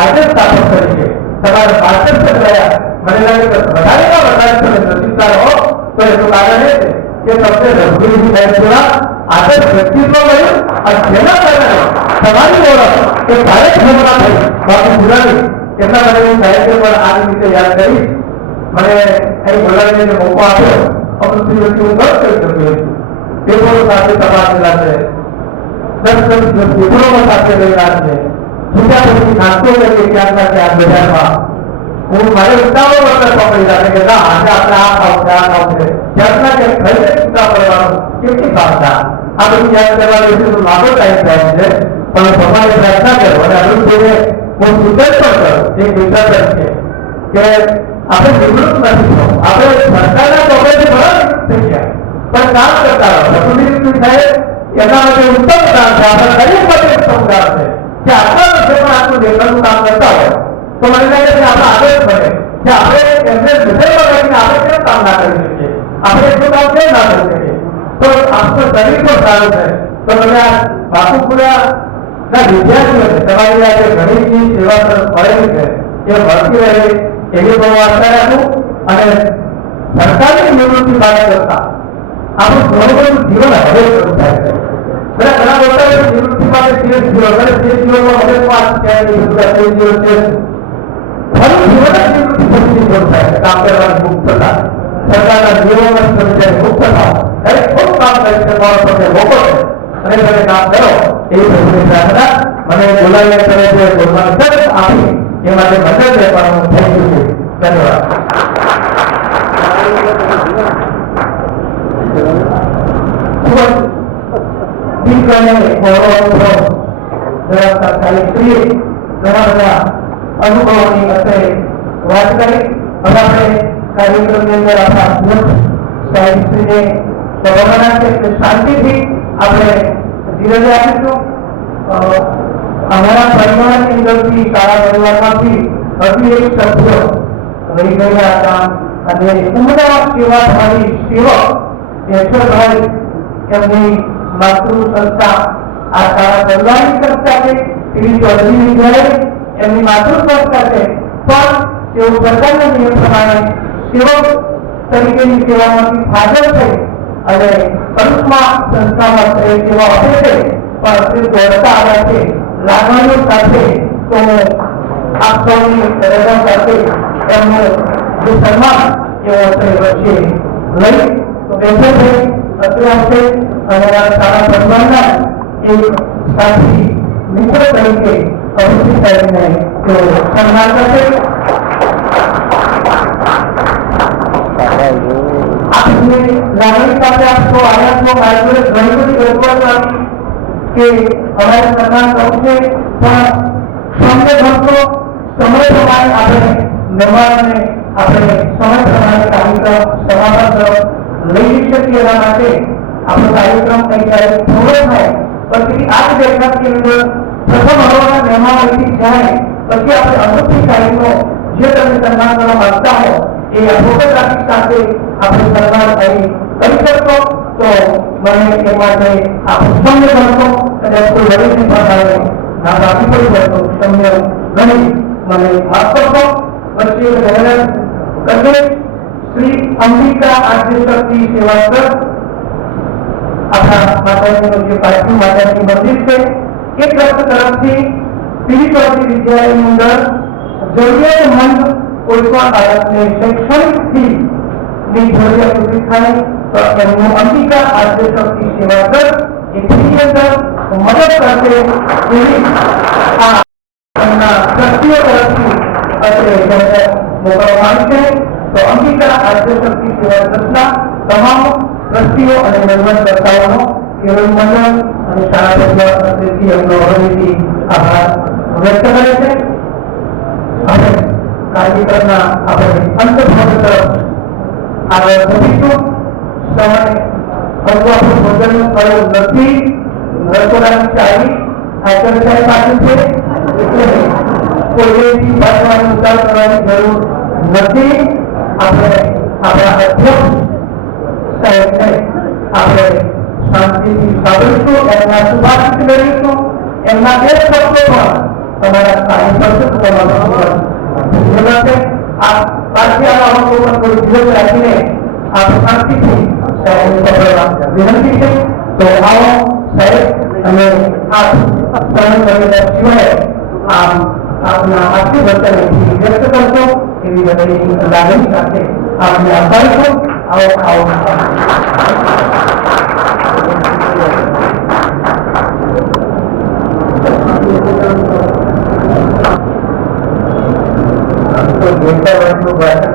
આજે સ્થાપક તરીકે તમારે માર્ગદર્શન રહ્યા. મને લાગે કે વધારેમાં વધારે તમે નસીબદાર હો તો એનું કારણ એ છે કે તમને રઘુવીરજી સાહેબ જેવા આદર્શ વ્યક્તિત્વ મળ્યું, અને જેના કારણે તમારી ઓળખ એ કાર્યક્ષમતા થઈ. બાપુ પુરાણી એટલા માટે હું સાહેબને પણ આ રીતે યાદ કરીશ. મને અહીં બોલાવીને મોકો આપ્યો અમૃતસર વચ્ચે હું ગર્વ કરી શકું છું. પેપરો સાથે તપાસેલા છે, 10 પેપરોમાં સાથે રહેલા છે, છૂટ્યા પછી નાસ્તો કરીએ ક્યાંક ક્યાંક બજારમાં. હું મારે ઉતાવળ વગર પકડી રાખે કે ના આજે આપણે આ ખાવ છે, આ ખાવ છે, ક્યાંકના ક્યાંક ખરીદે છૂટા પડવાનું કેટલી ભાવના. આ બધું યાદ કરવા વિશે લાંબો ટાઈમ થાય છે, પણ ભગવાને પ્રાર્થના કરો અને અમૃતસરને હું સૂચન પણ કરું એક વિચાર છે કે આપણે નિવૃત્ત નથી થવું. આપણે સરકારના ચોપડેથી ભલે નિવૃત્ત થઈ ગયા પણ કામ કરતા રહો. રઘુવીરજી સાહેબ એના માટે ઉત્તમ કામ છે, આપણા દરેક માટે ઉત્તમ કામ છે કે આપણા વિષયમાં આટલું લેખનનું કામ કરતા હોય તો મને લાગે છે આપણે આગળ બને કે આપણે એમને વિષયમાં રહીને આપણે કેમ કામ ના કરી શકીએ, આપણે એટલું કામ કેમ ના કરી શકીએ. તો આપણું શરીર પણ સારું છે. તો મને આ બાપુપુરાના વિદ્યાર્થીઓને તમારી આજે ઘણી સેવા તરફ મળેલી છે એ મળતી રહે એવી બહુ આશા રાખું. અને સરકારની નિવૃત્તિ બાદ કરતા આપણું ઘણું બધું જીવન હવે શરૂ થાય છે. બધા ઘણા લોકો નિવૃત્તિ માટે જીવન જીવનમાં હવે 5 છે ફરી જીવન જ નિવૃત્તિ પછી શરૂ થાય છે. કામ કરવાની મુક્તતા સરકારના નિયમોમાં સમસ્યાની મુક્તતા દરેક ખૂબ કામ કરી શકવાનો તમને મોકો છે અને તમે કામ કરો એવી પ્રભુની પ્રાર્થના. મને બોલાવીને તમે જે બોલવાની તક આપી એ માટે મંડળ વેપાર હું થેન્ક યુ છું. ધન્યવાદ. અનુભવોની અત્યારે વાત કરી. હવે આપણે કાર્યક્રમની અંદર આપણા સાહિત્યને સ્વભાવના છે એટલે શાંતિથી આપણે ધીરજ રાખીશું. અમારા પરિવારની અંદરથી શાળા પરિવારમાંથી હજુ એક સભ્ય રહી ગયા હતા અને ઉમદા સેવા તમારી સેવક યશવંતભાઈ એમની માતૃ સંસ્થા આ શાળા પરિવારની સંસ્થા છે, શ્રી ચૌધરી વિદ્યાલય એમની માતૃ સંસ્થા છે, પણ તેઓ સરકારના નિયમ પ્રમાણે સેવક તરીકેની સેવામાંથી ફાજલ થઈ અને કરુષ્મા સંસ્થામાં સેવા આપે છે. પણ તે દોડતા આવ્યા છે લાગણીઓ સાથે. તો આપ સૌની રજા સાથે એમનું જે સન્માન એ વચ્ચે લઈ બેઠો છે અત્યારે છે અને શાળા પરિવારના એક સાથી મિત્ર તરીકે અવશ્ય કરીને તેઓ સન્માન કરશે. આપની લાગણી સાથે આપ સૌ આવ્યા છો. મારી જોડે ઘણી બધી રજૂઆત આવી કે અમારે સન્માન કરવું છે, પણ સમય ભરતો સમય પ્રમાણે આપણે મહેમાનને આપણે સમય પ્રમાણે કાર્યક્રમ સમાપન તરફ લઈ જઈ શકીએ. એના માટે આપણો કાર્યક્રમ કઈ ત્યારે પૂરો થાય પછી આ જ બેઠકની અંદર પ્રથમ હરોળના મહેમાનો અહીંથી જાય પછી આપણે અનુભવી કાર્યક્રમો જે તમે સન્માન કરવા માંગતા હો એ ફોટોગ્રાફી સાથે આપણે સન્માન કરી શકશો. તો મને એ માટે આપ સૌને ગણતો અને કોઈ વડીલની ભાષાને નામ આપી પડી જાય તો તમને ગણી મને માફ કરશો. પછી જાહેરાત કરીએ શ્રી અંબિકા આદ્યશક્તિ સેવા ટ્રસ્ટ આપણા માતાજીનું જે પાછું માતાજી મંદિર છે એ ટ્રસ્ટ તરફથી પીડી ચોથી વિદ્યાલયની અંદર જરૂરિયાતમંદ કોઈ પણ બાળકને શૈક્ષણિક ફી ની જરૂરિયાત પૂરી થાય તો એમનું અંબિકા આદ્યશક્તિ સેવા ટ્રસ્ટ એ ફીની અંદર મદદ કરશે એવી આ એમના ટ્રસ્ટીઓ તરફથી અત્રે મોકલવામાં આવી છે. તો અંબિકા આદ્યશક્તિ સેવા ટ્રસ્ટના તમામ ટ્રસ્ટીઓ અને મહેમાનકર્તાઓનો કેવલ મંડળ અને શાળા પરિવાર તરફથી એમનો હૃદયથી આભાર વ્યક્ત કરે છે. હવે કાર્યક્રમના આપણે અંત ભાગ તરફ આગળ વધીશું. સમય હજુ આપણું ભોજન કર્યું નથી. રસોડાની ચાવી આચર સાહેબ પાસે છે એટલે કોઈથી ભાગવાની ઉતાર કરવાની જરૂર નથી. આપણે આપણા અધ્યક્ષ સાહેબને આપણે શાંતિથી સાંભળીશું, એમના શુભાશીષ મેળવીશું. એમના બે શબ્દો પણ તમારા કાર્ય કરશે તો તમારું આ પાછી આવા પણ કોઈ ધીરજ રાખીને આપણે શાંતિથી સાહેબને પકડવા વિનંતી છે. તો આવો સાહેબ અને આ સહન કરેલા સિવાય આમ આપના આશીર્વચનને વ્યક્ત કરશો એવી બધી લાગણી સાથે આપણે આભાર છો. આવો ભાષણ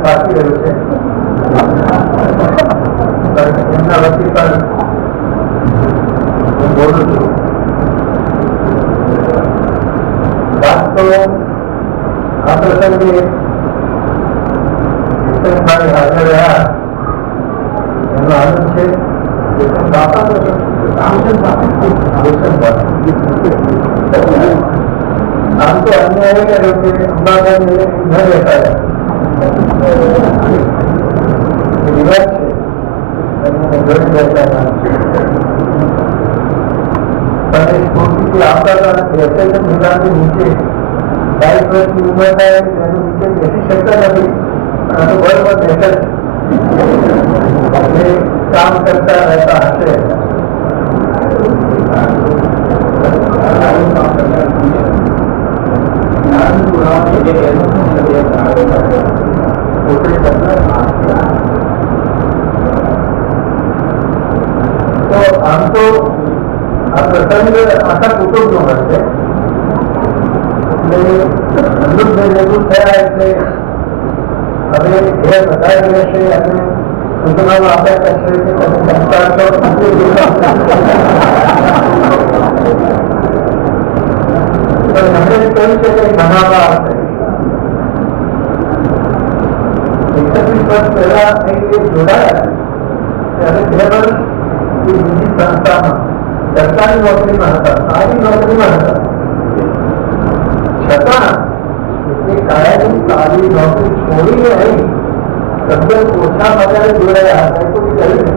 બાકી રહ્યું છે. એમના વતી પર હું બોલું છું. વાત તો આ પ્રસંગે કિશનભાઈ હાજર રહ્યા એનો આનંદ છે. આમ તો અન્યાય કર્યો કે અંબાદાન ન રહેતા રિવાજ છે અને સ્ફૂર્તિથી આવતા હતા એસએસએમ વિભાગની નીચે 22 વર્ષની ઉંમર થાય એનું નીચે બેસી શકતા નથી. આ તો બરોબર બેઠક કામ કરતા રહેતા હશે. તો આમ તો આ પ્રસંગ આખા કુટુંબનો હશે એટલે અમૃતભાઈ ભેગું થયા એટલે હવે ઘેર વધારી રહેશે અને સૂચનાઓ આપ્યા કરશે કે તમે સંસ્કાર તો પણ એમણે કહ્યું છે કે ભણાવવા આવશે. 31 વર્ષ પહેલા જોડાયા ત્યારે 2 વર્ષ બીજી સંસ્થામાં સરકારી નોકરીમાં હતા, સારી નોકરીમાં હતા. છતાં એ કાયમી સારી નોકરી છોડીને અહીં તદ્દન ઓછા પગારે જોડાયા હતા. કોઈ કહ્યું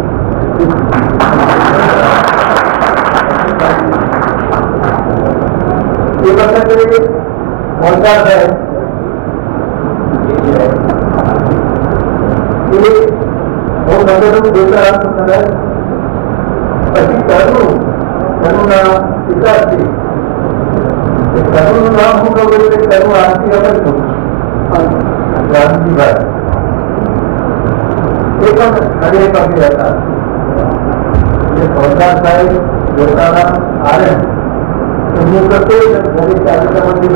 એ વખતે મોટા સાહેબ એ બહુ નગરનું બેકાર પછી કરુના પિતાશ્રી કરુનું નામ શું કહું એટલે કરુ આરતી વખત ગાંધીભાઈ એ પણ ખડે પગે હતા. એ ફોજદાર સાહેબ પોતાના આનંદ એ જે કરતો હોય ને દરેક કાર્યક્રમોથી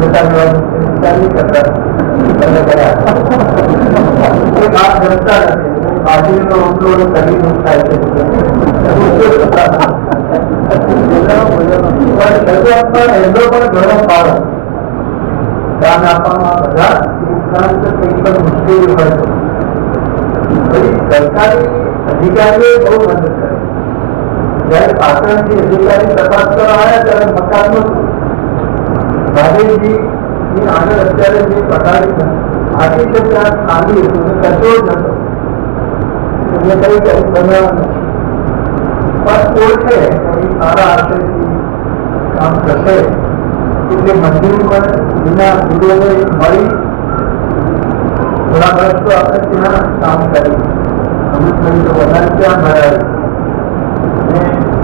જતા જવાનું ચાલી કરતા એક હાથ રસ્તા નથી બાજરીનો રોટલો શરીરનું થાય છે શરૂઆતમાં એમનો પણ ઘણો ફાળો દાન આપવામાં બધા ઉપરાંત કંઈ પણ મુશ્કેલી હોય તો સરકારી અધિકારીઓ બહુ મદદ કરે. જયારે પાટણથી અધિકારી તપાસ કરવા આવ્યા ત્યારે મકાન નતું. મહાદેવજીની આગળ અત્યારે જે પથારી આખી છે ત્યાં ખાલી હતું કચરો જ નતો. એમને કઈ કઈ બનાવવાનું પણ ઓળખે સારા આશયથી કામ કરશે એટલે મંદિર પર વિના ભૂલોને મળી થોડા વર્ષ તો આપણે ત્યાં કામ કર્યું અમુક મહિનો વધારે ત્યાં ભરાયું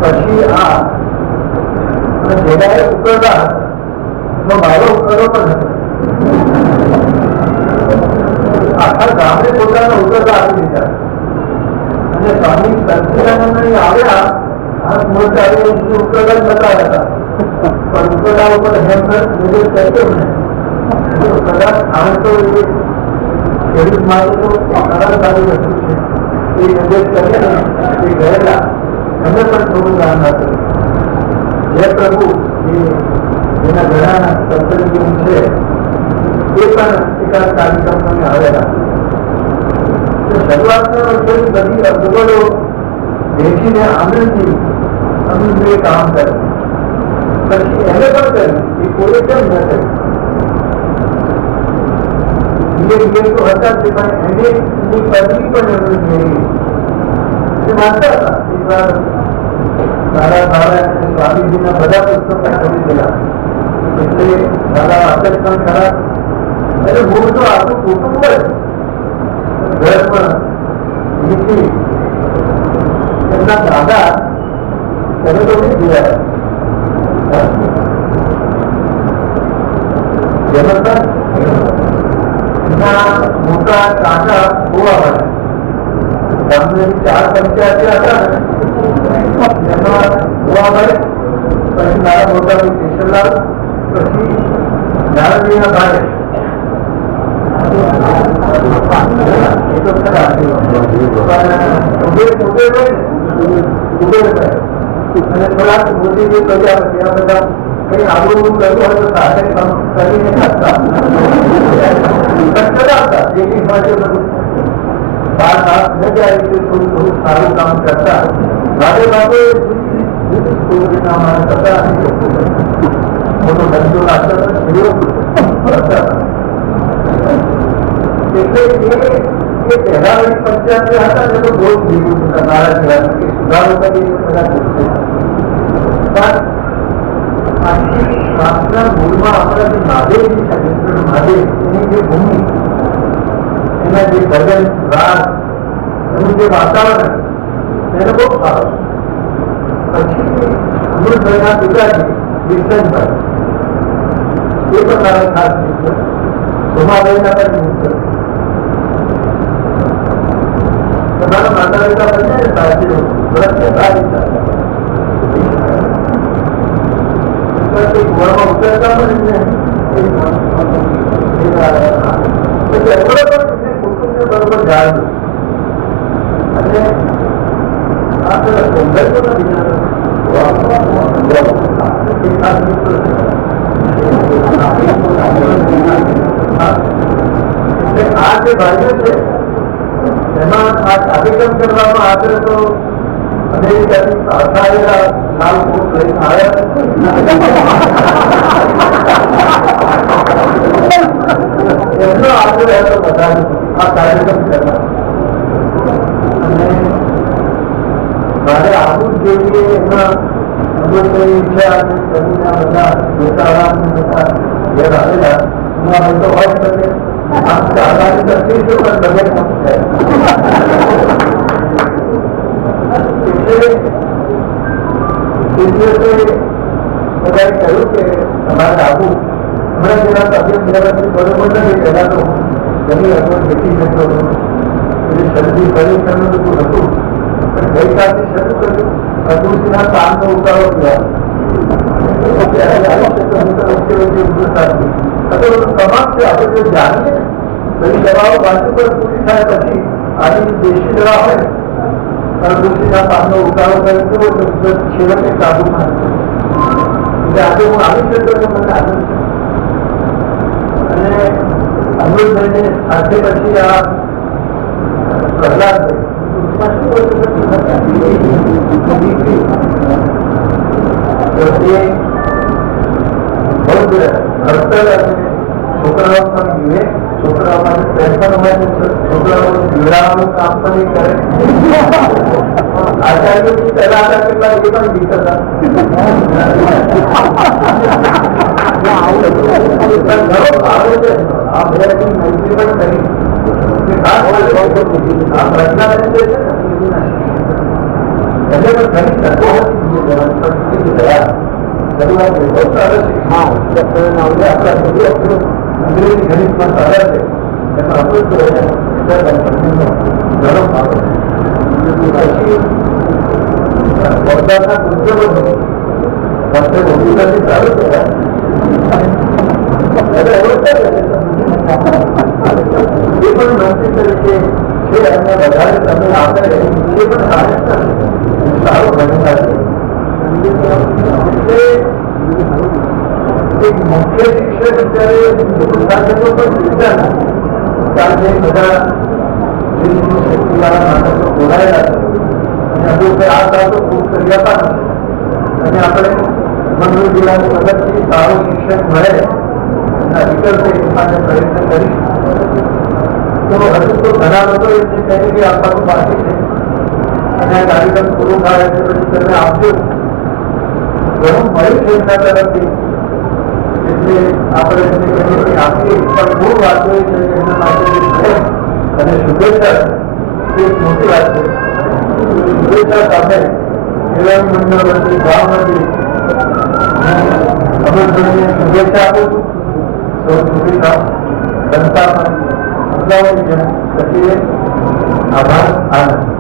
પછી આ જગ્યાએ ઉકળતા તો મારો ઉકળો પણ હતો. આખા ગામડે પોતાના ઉકળતા આપી દીધા અને સ્વામી સંતરામણ આવ્યા આ મોટા ઉકળતા જ બતાવ્યા હતા પણ ઉકળતા ઉપર હેમર નિર્દેશ કર્યો ને કદાચ ખાણ તો ખેડૂત માટે તો સરળતાની વસ્તુ છે એ નિર્દેશ કરે ને એ ગયેલા એમને પણ થોડું ધ્યાન હતું. જે પ્રભુ એના ઘણા સત્સંગીઓ છે એ પણ એકાદ કાર્યક્રમોને આવેલા. શરૂઆતના વર્ષોની બધી અગવડો દેખીને આનંદથી અમીનભાઈ કામ કર્યું. પછી એને પણ કર્યું એ કોઈ કેમ ન કર્યું તો હતા જ પણ એને એની પદવી પણ એમણે મેળવી. એ માનતા હતા સારા સારા સ્વામીજીના બધા પુસ્તકો કરી દેલા એટલે સારા વાચક પણ ખરા. એટલે મૂળ તો આખું કુટુંબ જ ઘર પણ નીકળી એમના દાદા તમે તો નહીં જોયા એના મોટા કાકા ગોવા મળે તમને 4 પંચાયતી હતા ને એમાં ગોવા મળે પછી મારા મોટા ભાઈ કેશવલાલ પછી નારણજીના ભાઈ એ તો ખરા અને થોડાક મોટી જે કર્યા ત્યાં બધા કઈ આગળ કરવું હોય તો સાથે કરીને ચલાવતા જેની માટે બધું બાર બાર ન જાય એટલે થોડું થોડું સારું કામ કરતા ભાગે ભાગે મોટો ધંધો રાખતા એટલે એ પહેલા પંચાયત હતા ને તો બહુ જ ભેગું થતા મારા જેવા સુધારો કરીને બધા પણ આપણા મૂળમાં આપણા જે મહાદેવજી છે મહાદેવ એની જે ભૂમિ એના જે ભજન રાગ એનું જે વાતાવરણ એને બહુ સારો. પછી અમૃતભાઈના પિતાજી વિરસનભાઈ એ પણ મારા ખાસ મિત્ર સોમાભાઈના પણ મિત્ર. તમારા માતા પિતા બને ને સાચી વ્રત સારી કુવામાં ઉતરતા પણ કુટુંબને બરોબર જાણવું અને આ સંદર્ભો નથી આ જે ભાઈઓ છે એમાં આ કાર્યક્રમ કરવામાં આગળ તો અમેરિકાથી પાછા આવેલા લાલ કોટ લઈને આવ્યા એમનો આગ્રહ હતો બધા આ કાર્યક્રમ કરવા અને મારે આવું જ જોઈએ એમાં અમૃતભાઈ ઈચ્છા કરીને બધા નેતાવાળા બધા ઘેર આવેલા એમાં તો હોય શકે આમ ચાલવાની તકલીફ પણ બને એટલે બધાએ કહ્યું કે તમારે આવું હમણાં જેના તબિયત વ્યવસ્થિત બરોબર નથી. પહેલા તો ઘણી અગવડ બેઠી જતો હતો એટલે શરદી ફરી કરવું હતું પણ ગઈકાલથી શરૂ કર્યું અતુલસીના પાનનો ઉતારો થયા તમામ છે આપણે જો જાણીએ ને બધી દવાઓ બાજુ પર પૂરી થાય પછી આની દેશી દવા હોય ને અમૃતના પાકનો ઉકાળો કરી દેવો તો છેવટે કાબુમાં એટલે આજે હું આવી શકતો મને આનંદ છે અને અમૃતભાઈને સાથે પછી આ પ્રહલાદ છોકરાઓ પણ જીવે છોકરાઓ માટે પેન્શન હોય તો છોકરાઓને જીવડાવવાનું કામ પણ એ કરે આચાર્યજી પહેલા હતા કેટલા એ પણ જીતતા ઘણો ભાવે છે આ બે મૈત્રી પણ કરી આ પ્રજ્ઞાબેન જે છે ને એને પણ ઘણી તકો હતી ગયા શરૂઆત બહુ સરસ આપણા અંગ્રેજી ગણિત પણ સરળ છે એમાં અમૃત ઘણો ભાવ પછી સ્પર્ધાના ઉદ્યોગો વર્ષે ઓડિશાથી ચાલુ થયા એ પણ મંત્રી તરીકે છે અને વધારે તમે આપે એ પણ સારો બનેલા છે એક મુખ્ય શિક્ષક અત્યારે શાસકો પણ ચિંતા કારણ કે બધા શક્તિવાળા નાટકો બોલાયેલા છે અને હજુ આ સાતો ખૂબ કરી આપવાના છે અને આપણે મંગળ જિલ્લાની મદદથી સારો શિક્ષક મળે એના વિકલ્પ એ માટે પ્રયત્ન કરીશું તો હજુ તો ઘણા લોકો એમને કહેલી આપવાનું બાકી છે અને આ કાર્યક્રમ પૂરો થાય એટલે પછી તમે આપજો ઘણું મળ્યું છે એમના તરફથી એટલે આપણે એમને કહીએ આપીએ પણ મૂળ વાતો એ છે કે એમના માટે જે પ્રેમ અને શુભેચ્છા એ મોટી વાત છે શુભેચ્છા સાથે એવા મંડળ વતી ગામ વતી અમૃતભાઈને શુભેચ્છા આપું છું સૌ સુખી થાવ જનતામાં અમદાવાદની જેમ પછી આભાર આનંદ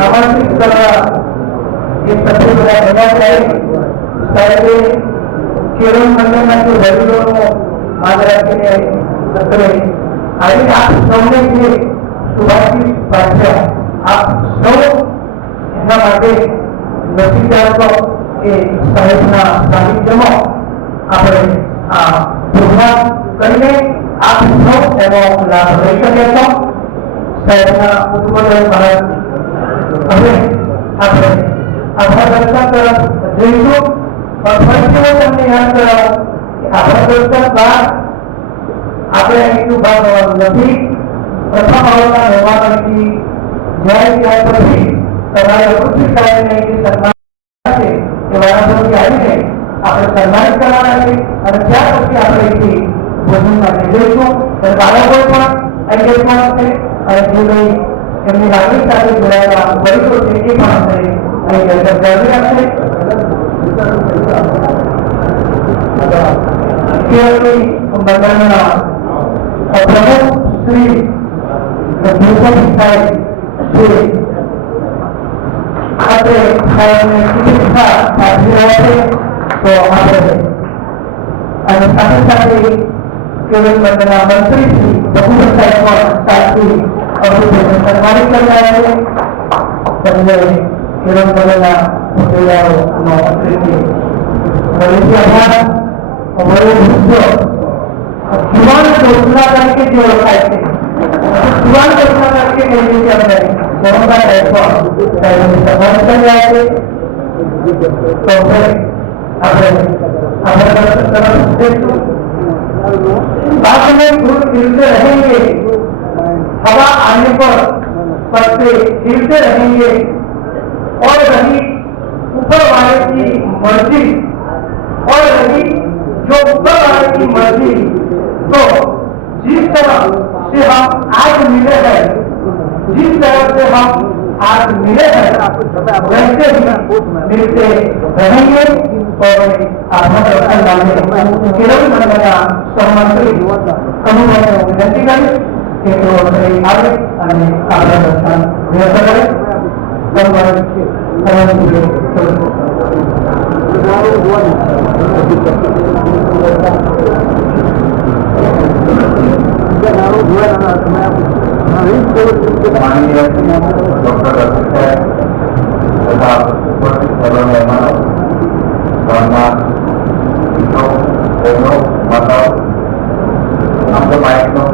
आमंत्रित करना ये सबसे बड़ा होना चाहिए सारे केरल मंडल में जो वडीलों आदरा के सत्र आज आप सबने જે સુભાષી પાછળ આપ સૌ એના માટે નસીબદાર છો કે સાહેબના સાનિધ્યમાં આપણે આ પ્રોગ્રામ કરીને આપ સૌ એનો લાભ લઈ શકે છો સાહેબના ઉદ્બોધન બાદ હવે આપણે આપણા દર્શન તરફ જઈશું પણ ફરીથી હું તમને યાદ કરાવું કે આપણા દર્શન બાદ આપણે અહીંથી ઉભા થવાનું નથી પ્રથમ આવતા મહેમાનોથી જાય ત્યાર પછી તમારે પૃથ્વી સાહેબને અહીંથી સન્માન છે એ વારાફરતી આવીને આપણે સન્માનિત કરવાના છે અને ત્યાર પછી આપણે અહીંથી ભોજન માટે જઈશું અને બાળકો પણ અહીં જઈશું છે અને જે ભાઈ એમની લાગણી સાથે જોડાયેલા વડીલો છે એ પણ આપણે અહીં દર્શન કરી રાખશે કેરળી મંડળના પ્રમુખ શ્રી ભૂષણ સાહેબ જે આપણે સાહેબને શુભેચ્છા પાઠવી રહ્યા છે તો આપણે અને સાથે સાથે કેરળ મંડળના મંત્રી શ્રી ભૂષણ સાહેબ પણ સાથી અભિષેકને સન્માનિત કરી રહ્યા છે તમને કેરળ મંડળના હોદ્દેદારોનો અત્રેથી ફરીથી આભાર અમારો મુદ્દો યુવાન યોજના તરીકે જે ઓળખાય છે યુવાન યોજના તરીકે કઈ રીતે આપણે કોરોના સાહેબની સન્માનિત કરી રહ્યા છે તો આપણે આપણા તરફ જઈશું बाद में गुण गिरते रहेंगे हवा आने पर पत्ते गिरते रहेंगे और रही ऊपर वाले की मर्जी और रही जो ऊपर वाले की मर्जी तो जिस तरह से हम आज मिले हैं जिस तरह से हम आज मिले हैं वैसे ही मिलते रहेंगे और आत्मा रक्षण डालने केवल मन का सहमति अनुभव विनंती करें कि आगे आत्मा रक्षण व्यवस्था करें माननीय डॉक्टर अक्षय तथा उपस्थित सर्व मेहमानों बहनों माताओं हम तो माइक નો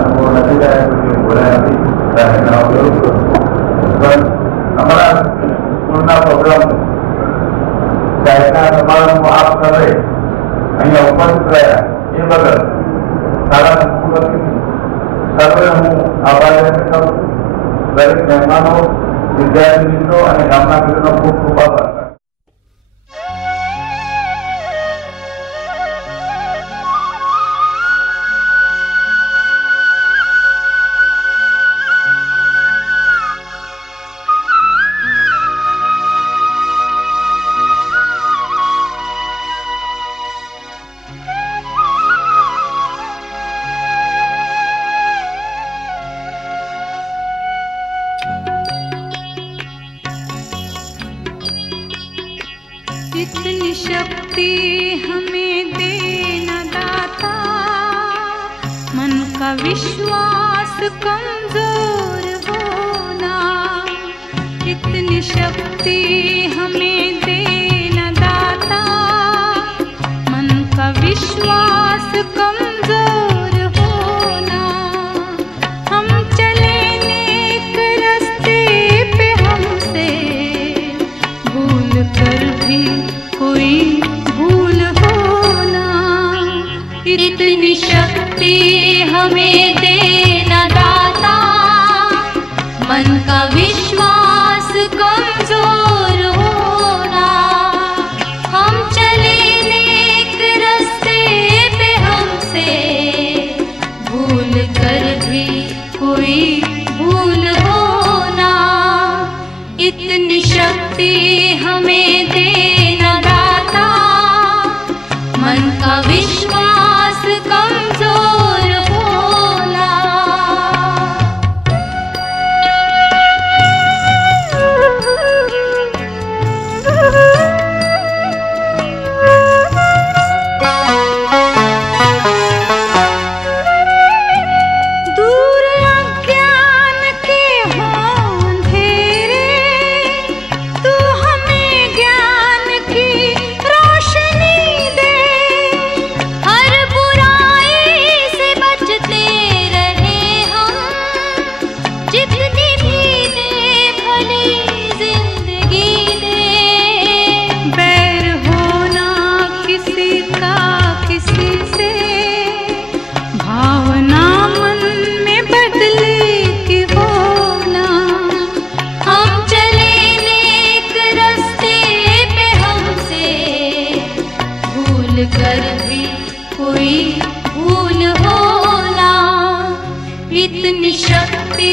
અનુભવ નથી થાય પછી બોલાય નથી એના ઉપયોગ પણ અમારા સ્કૂલના પ્રોગ્રામ સાહેબના સમારંભ આપ સર્વે અહીંયા ઉપસ્થિત રહ્યા એ બદલ શાળા સ્કૂલ સર્વે હું આભાર વ્યક્ત કરું છું. દરેક મહેમાનો વિદ્યાર્થી મિત્રો અને ગામના મિત્રોનો ખૂબ ખૂબ આભાર. इतनी शक्ति हमें देना दाता, मन का विश्वास कमजोर होना। इतनी शक्ति हमें देना दाता, मन का विश्वास कमजोर होना। हम चले नेक रास्ते पे हमसे भूल कर भी कोई भूल होना। इतनी शक्ति हमें देना दाता, मन का विश्वास कमजोर होना। हम चले नेक रास्ते पे हमसे भूल कर भी कोई भूल होना। इतनी शक्ति हमें देना दाता, मन का विश्वास कमजोर होना। दूर अज्ञान के हों अंधेरे, तू हमें ज्ञान की रोशनी दे। हर बुराई से बचते रहे हम, जितनी भी दे भली जिंदगी दे। बैर होना किसी का किसी से, भावना मन में बदले की होना। हम चले नेक रास्ते पे हमसे भूल कर भी कोई भूल होना। इतनी शक्ति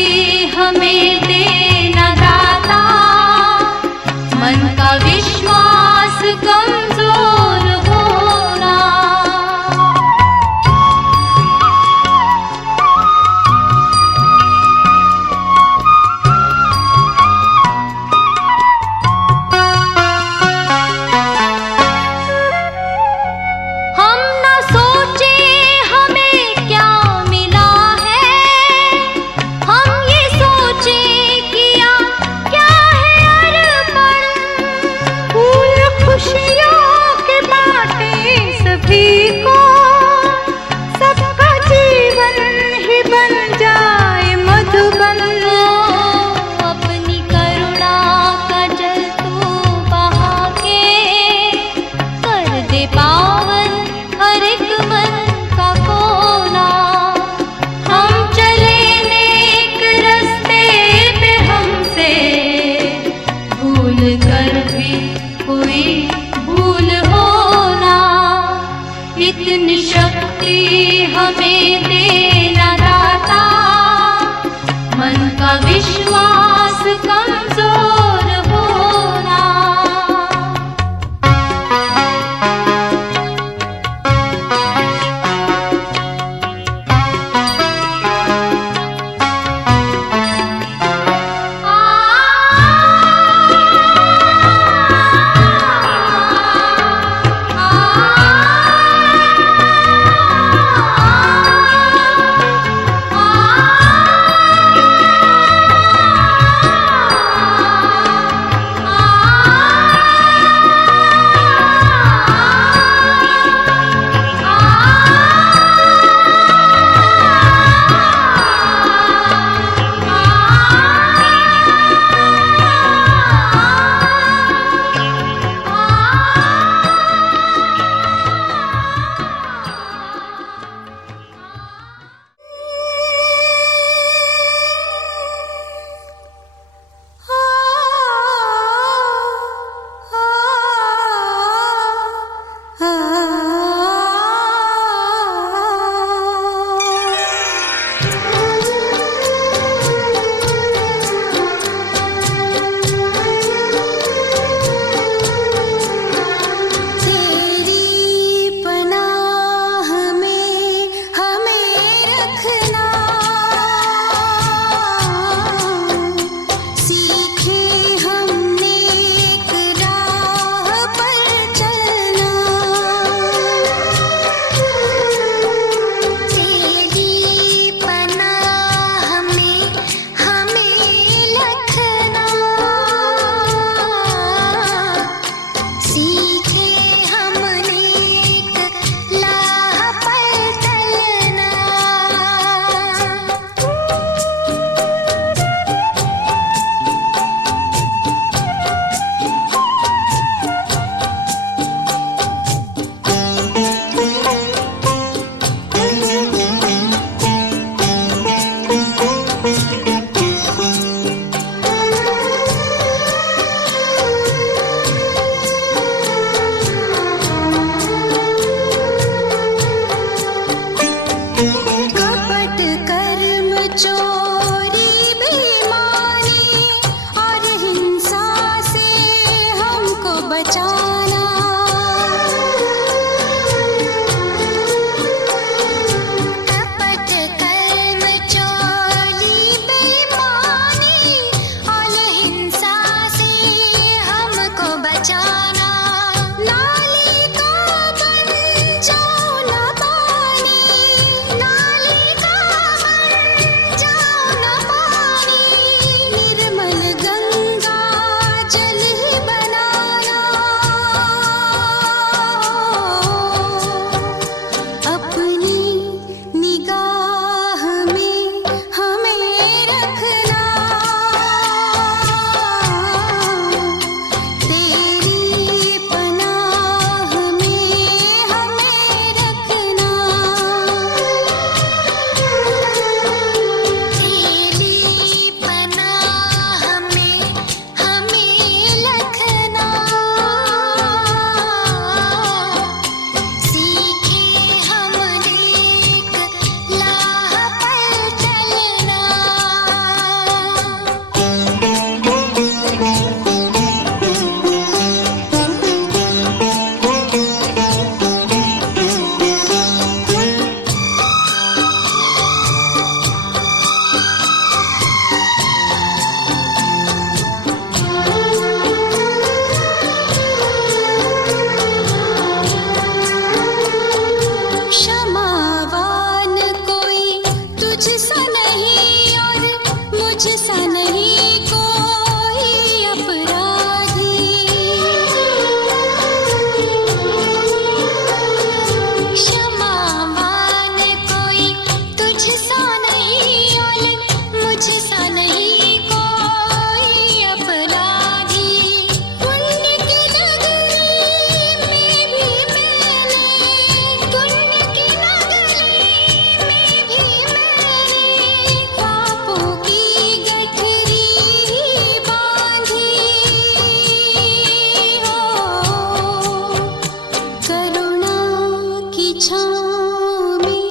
हमें देना दाता, मन का विश्वास कमजोर होना। हम न सोचे हमें क्या मिला है, हम ये सोचे किया क्या है अर्पण। फूल खुशियों के नहीं और मुझसा नहीं कोई अपराधी। क्षमा मांगे कोई तुझसा नहीं और मुझसा नहीं कोई अपराधी। पुण्य की नगरी में भी मैंने, पुण्य की नगरी में भी मैंने पापों की गठरी बांधी हो। करुणा की छाँव में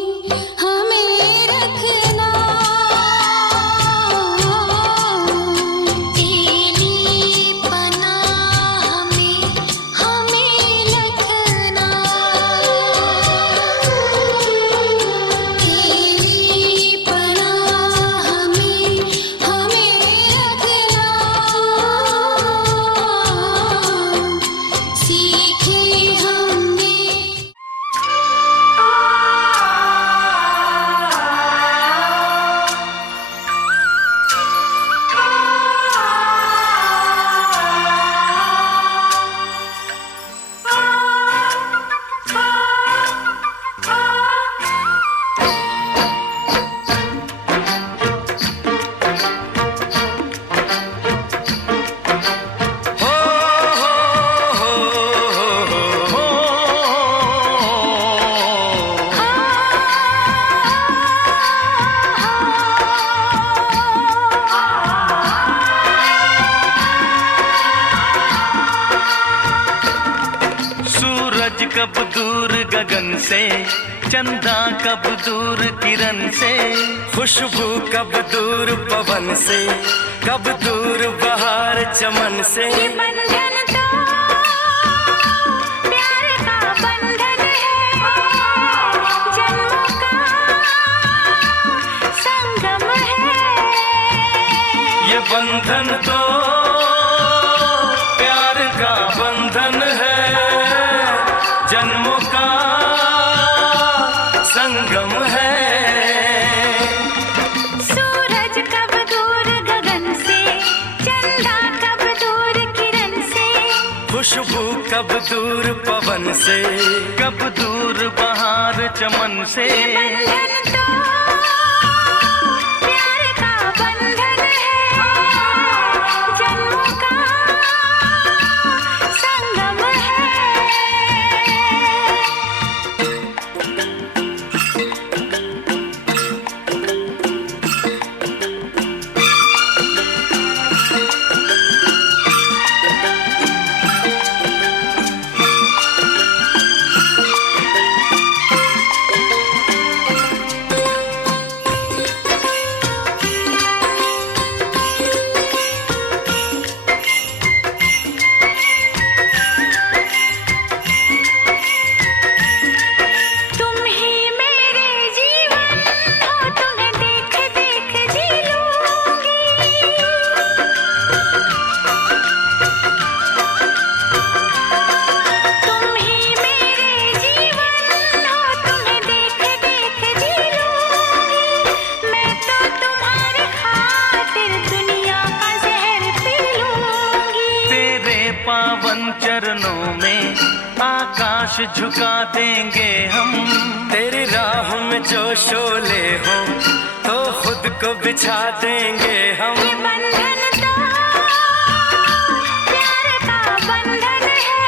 हमें रखना, तेरी पनाह में हमें रखना, तेरी पनाह में हमें रखना। सीखे हमने सूरज कब दूर गगन से, चंदा कब दूर किरण से, खुशबू कब दूर पवन से, कब दूर बहार चमन से। ये बंधन तो प्यार का बंधन है, जन्मों का संगम है। ये बंधन तो प्यार का बंधन है, जन्मों का संगम है। सूरज कब दूर गगन से, चंदा कब दूर किरण से, खुशबू कब दूर पवन से, कब दूर बहार चमन से। बंधन तो प्यार का बंधन है, जन्मों का संगम है। तुम ही मेरे जीवन हो, तुम्हें देख देख जी लूंगी। तुम ही मेरे जीवन हो, तुम्हें देख देख जी लूंगी। मैं तो तुम्हारे खातिर दुनिया का जहर पी लूंगी। तेरे पावन चरणों में आकाश झुका देंगे हम। तेरी राह में जो शोले हो तो खुद को बिछा देंगे हम। ये बंधन तो प्यार का बंधन है,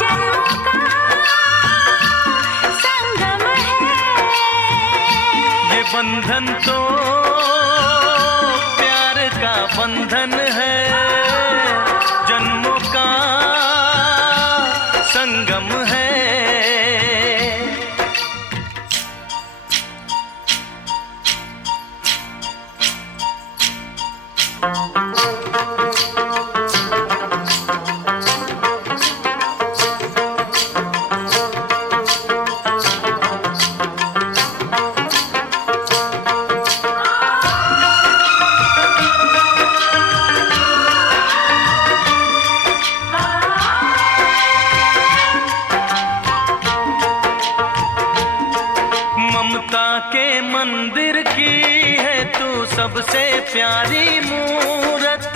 जन्मों का संगम है। ये बंधन तो प्यार का बंधन है, जन्मों का संगम है। ममता के मंदिर की सबसे प्यारी मूरत।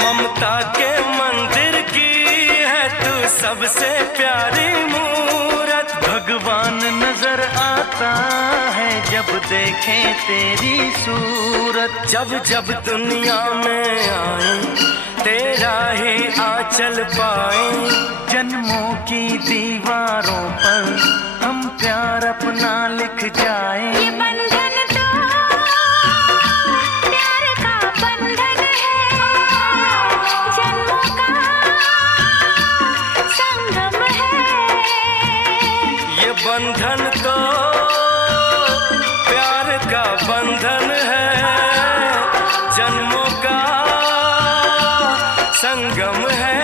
ममता के मंदिर की है तू सबसे प्यारी मूरत। भगवान नजर आता है जब देखें तेरी सूरत। जब जब दुनिया में आए तेरा ही आंचल पाए। जन्मों की दीवारों पर हम प्यार अपना लिख जाए। ये बंधन तो प्यार का बंधन है, जन्मों का संगम है। ये बंधन तो प्यार का बंधन है, जन्मों का संगम है।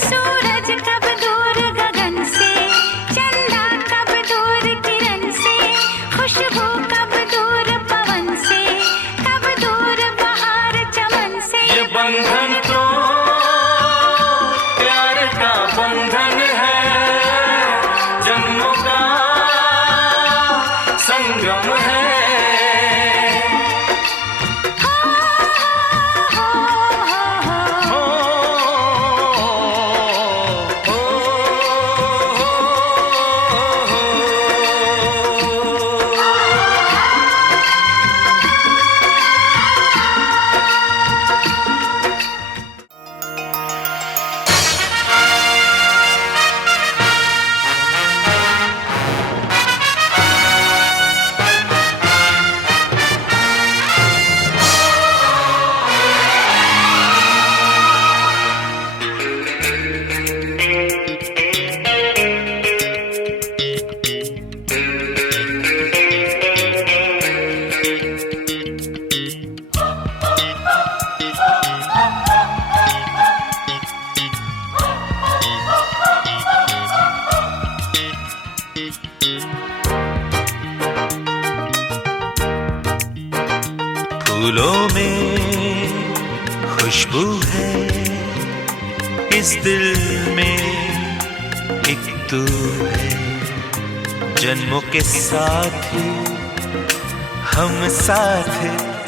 सूरज कब दूर गगन से, चंदा कब दूर किरण से, खुशबू कब दूर पवन से, कब दूर बहार चमन से। ये बंधन तो प्यार का बंधन है, जन्मों का संगम है। फूलों में खुशबू है, इस दिल में एक तू है। जन्मों के साथ हम साथ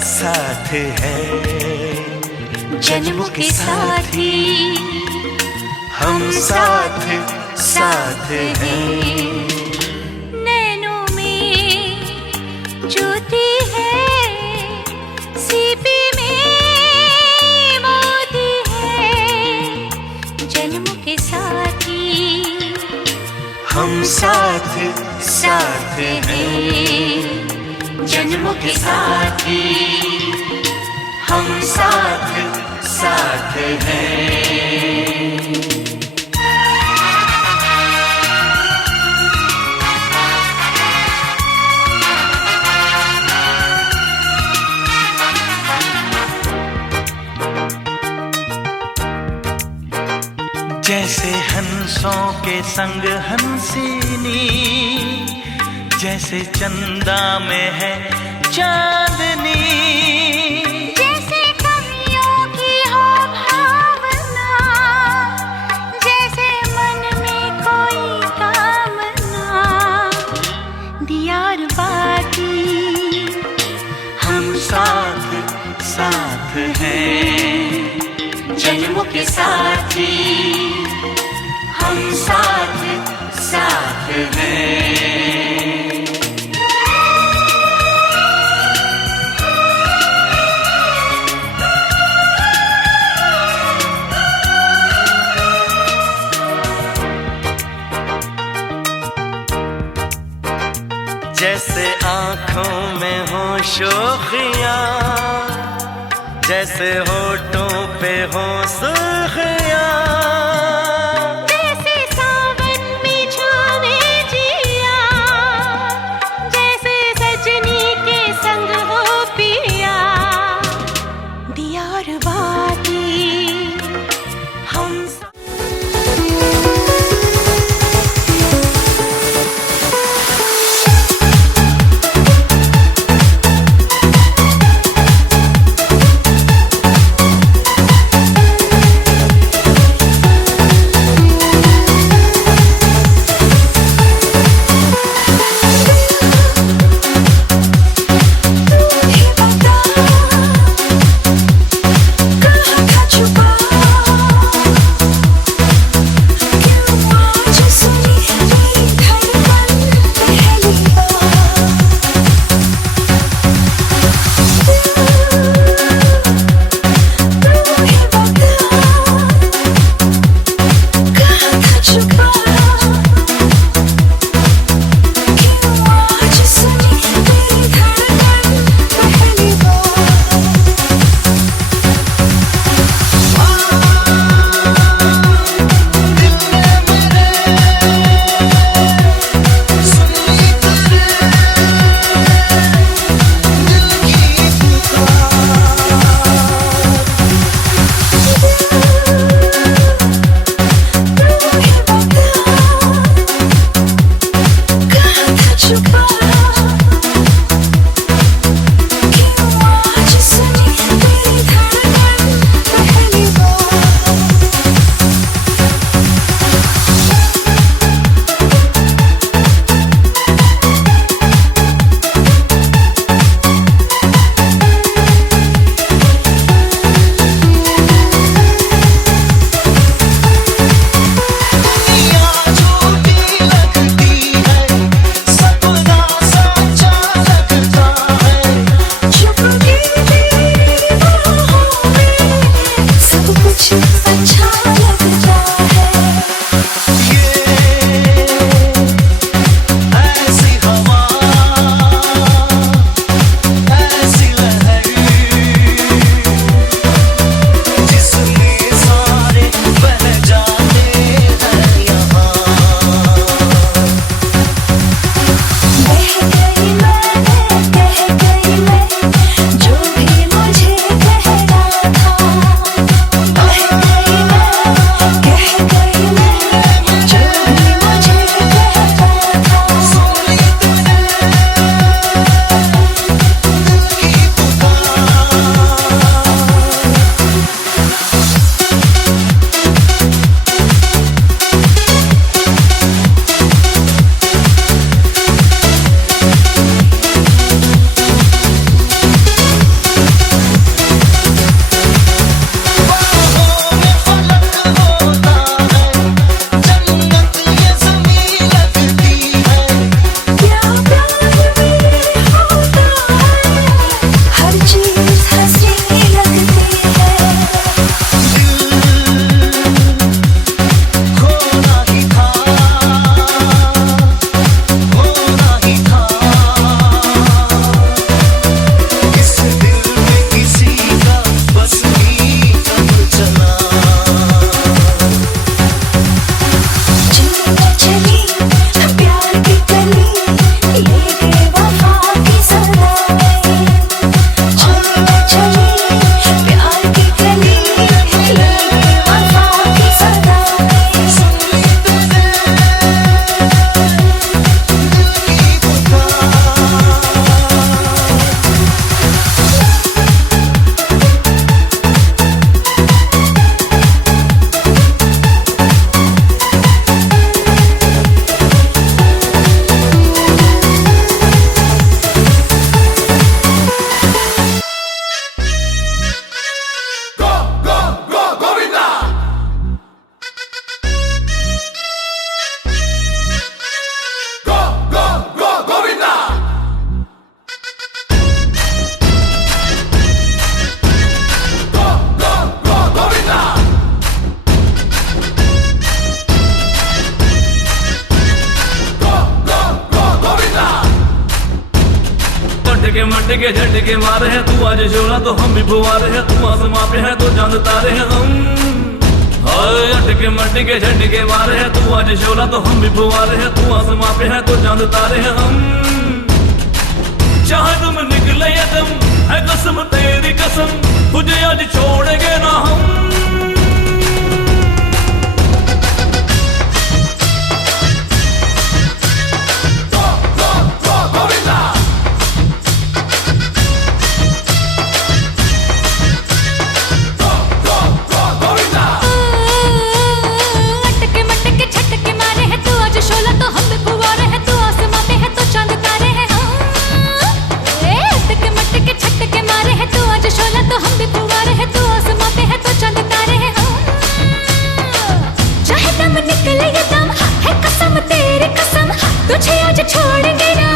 साथ हैं। जन्मों के साथी हम साथ साथ हैं। नैनों में ज्योति है, सीपी में मोती है। जन्मों के साथी हम साथ साथ हैं। जन्मों के साथी हम साथ साथ हैं। जैसे हंसों के संग हंसिनी, जैसे चंदा में है चांदनी। जैसे कवियों की हो भावना, जैसे मन में कोई कामना। दियार बाती हम साथ साथ हैं। जन्मों के साथी हम साथ साथ हैं। जैसे आँखों में हो शोखियाँ, जैसे होठों पे हो सुर्खियाँ। जैसे सावन में झूमे जिया, जैसे सजनी के संग हो पिया। दियार बाती हम मटके झटके मारे हैं, तू आज शोला तो हम भी फुवारे हैं, तू आसमां पे है तो चांद तारे हैं हम। हाय अटके मटके झटके मारे हैं, तू आज शोला तो हम भी फुवारे हैं, तू आसमां पे है तो चांद तारे हैं हम। चाहे तुम निकले या दम है कसम तेरी कसम, तुझे आज छोड़ेंगे ना हम। तुझे आज छोड़ेंगे ना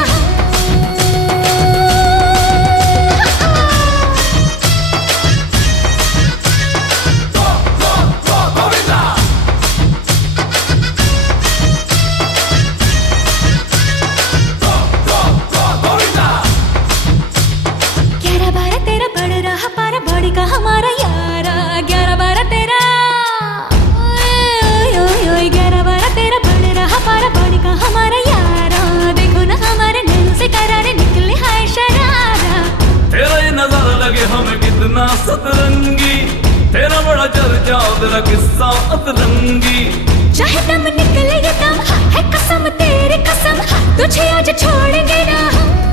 ग्यारह बारह तेरा बढ़ रहा पारा बड़ी का हमारा यारा, 11-12 तेरा 11-12 तेरा बढ़ रहा पारा बड़ी का हमारा यारा। देखो ना हमारे नैनों से करारे निकले हाय शरारा। तेरा ये नजारा लगे हमें कितना सतरंगी, तेरा बड़ा चर्चा तेरा किस्सा अतरंगी। चाहे दम निकले ये दम है कसम तेरी कसम, तुझे आज छोड़ेंगे ना हम।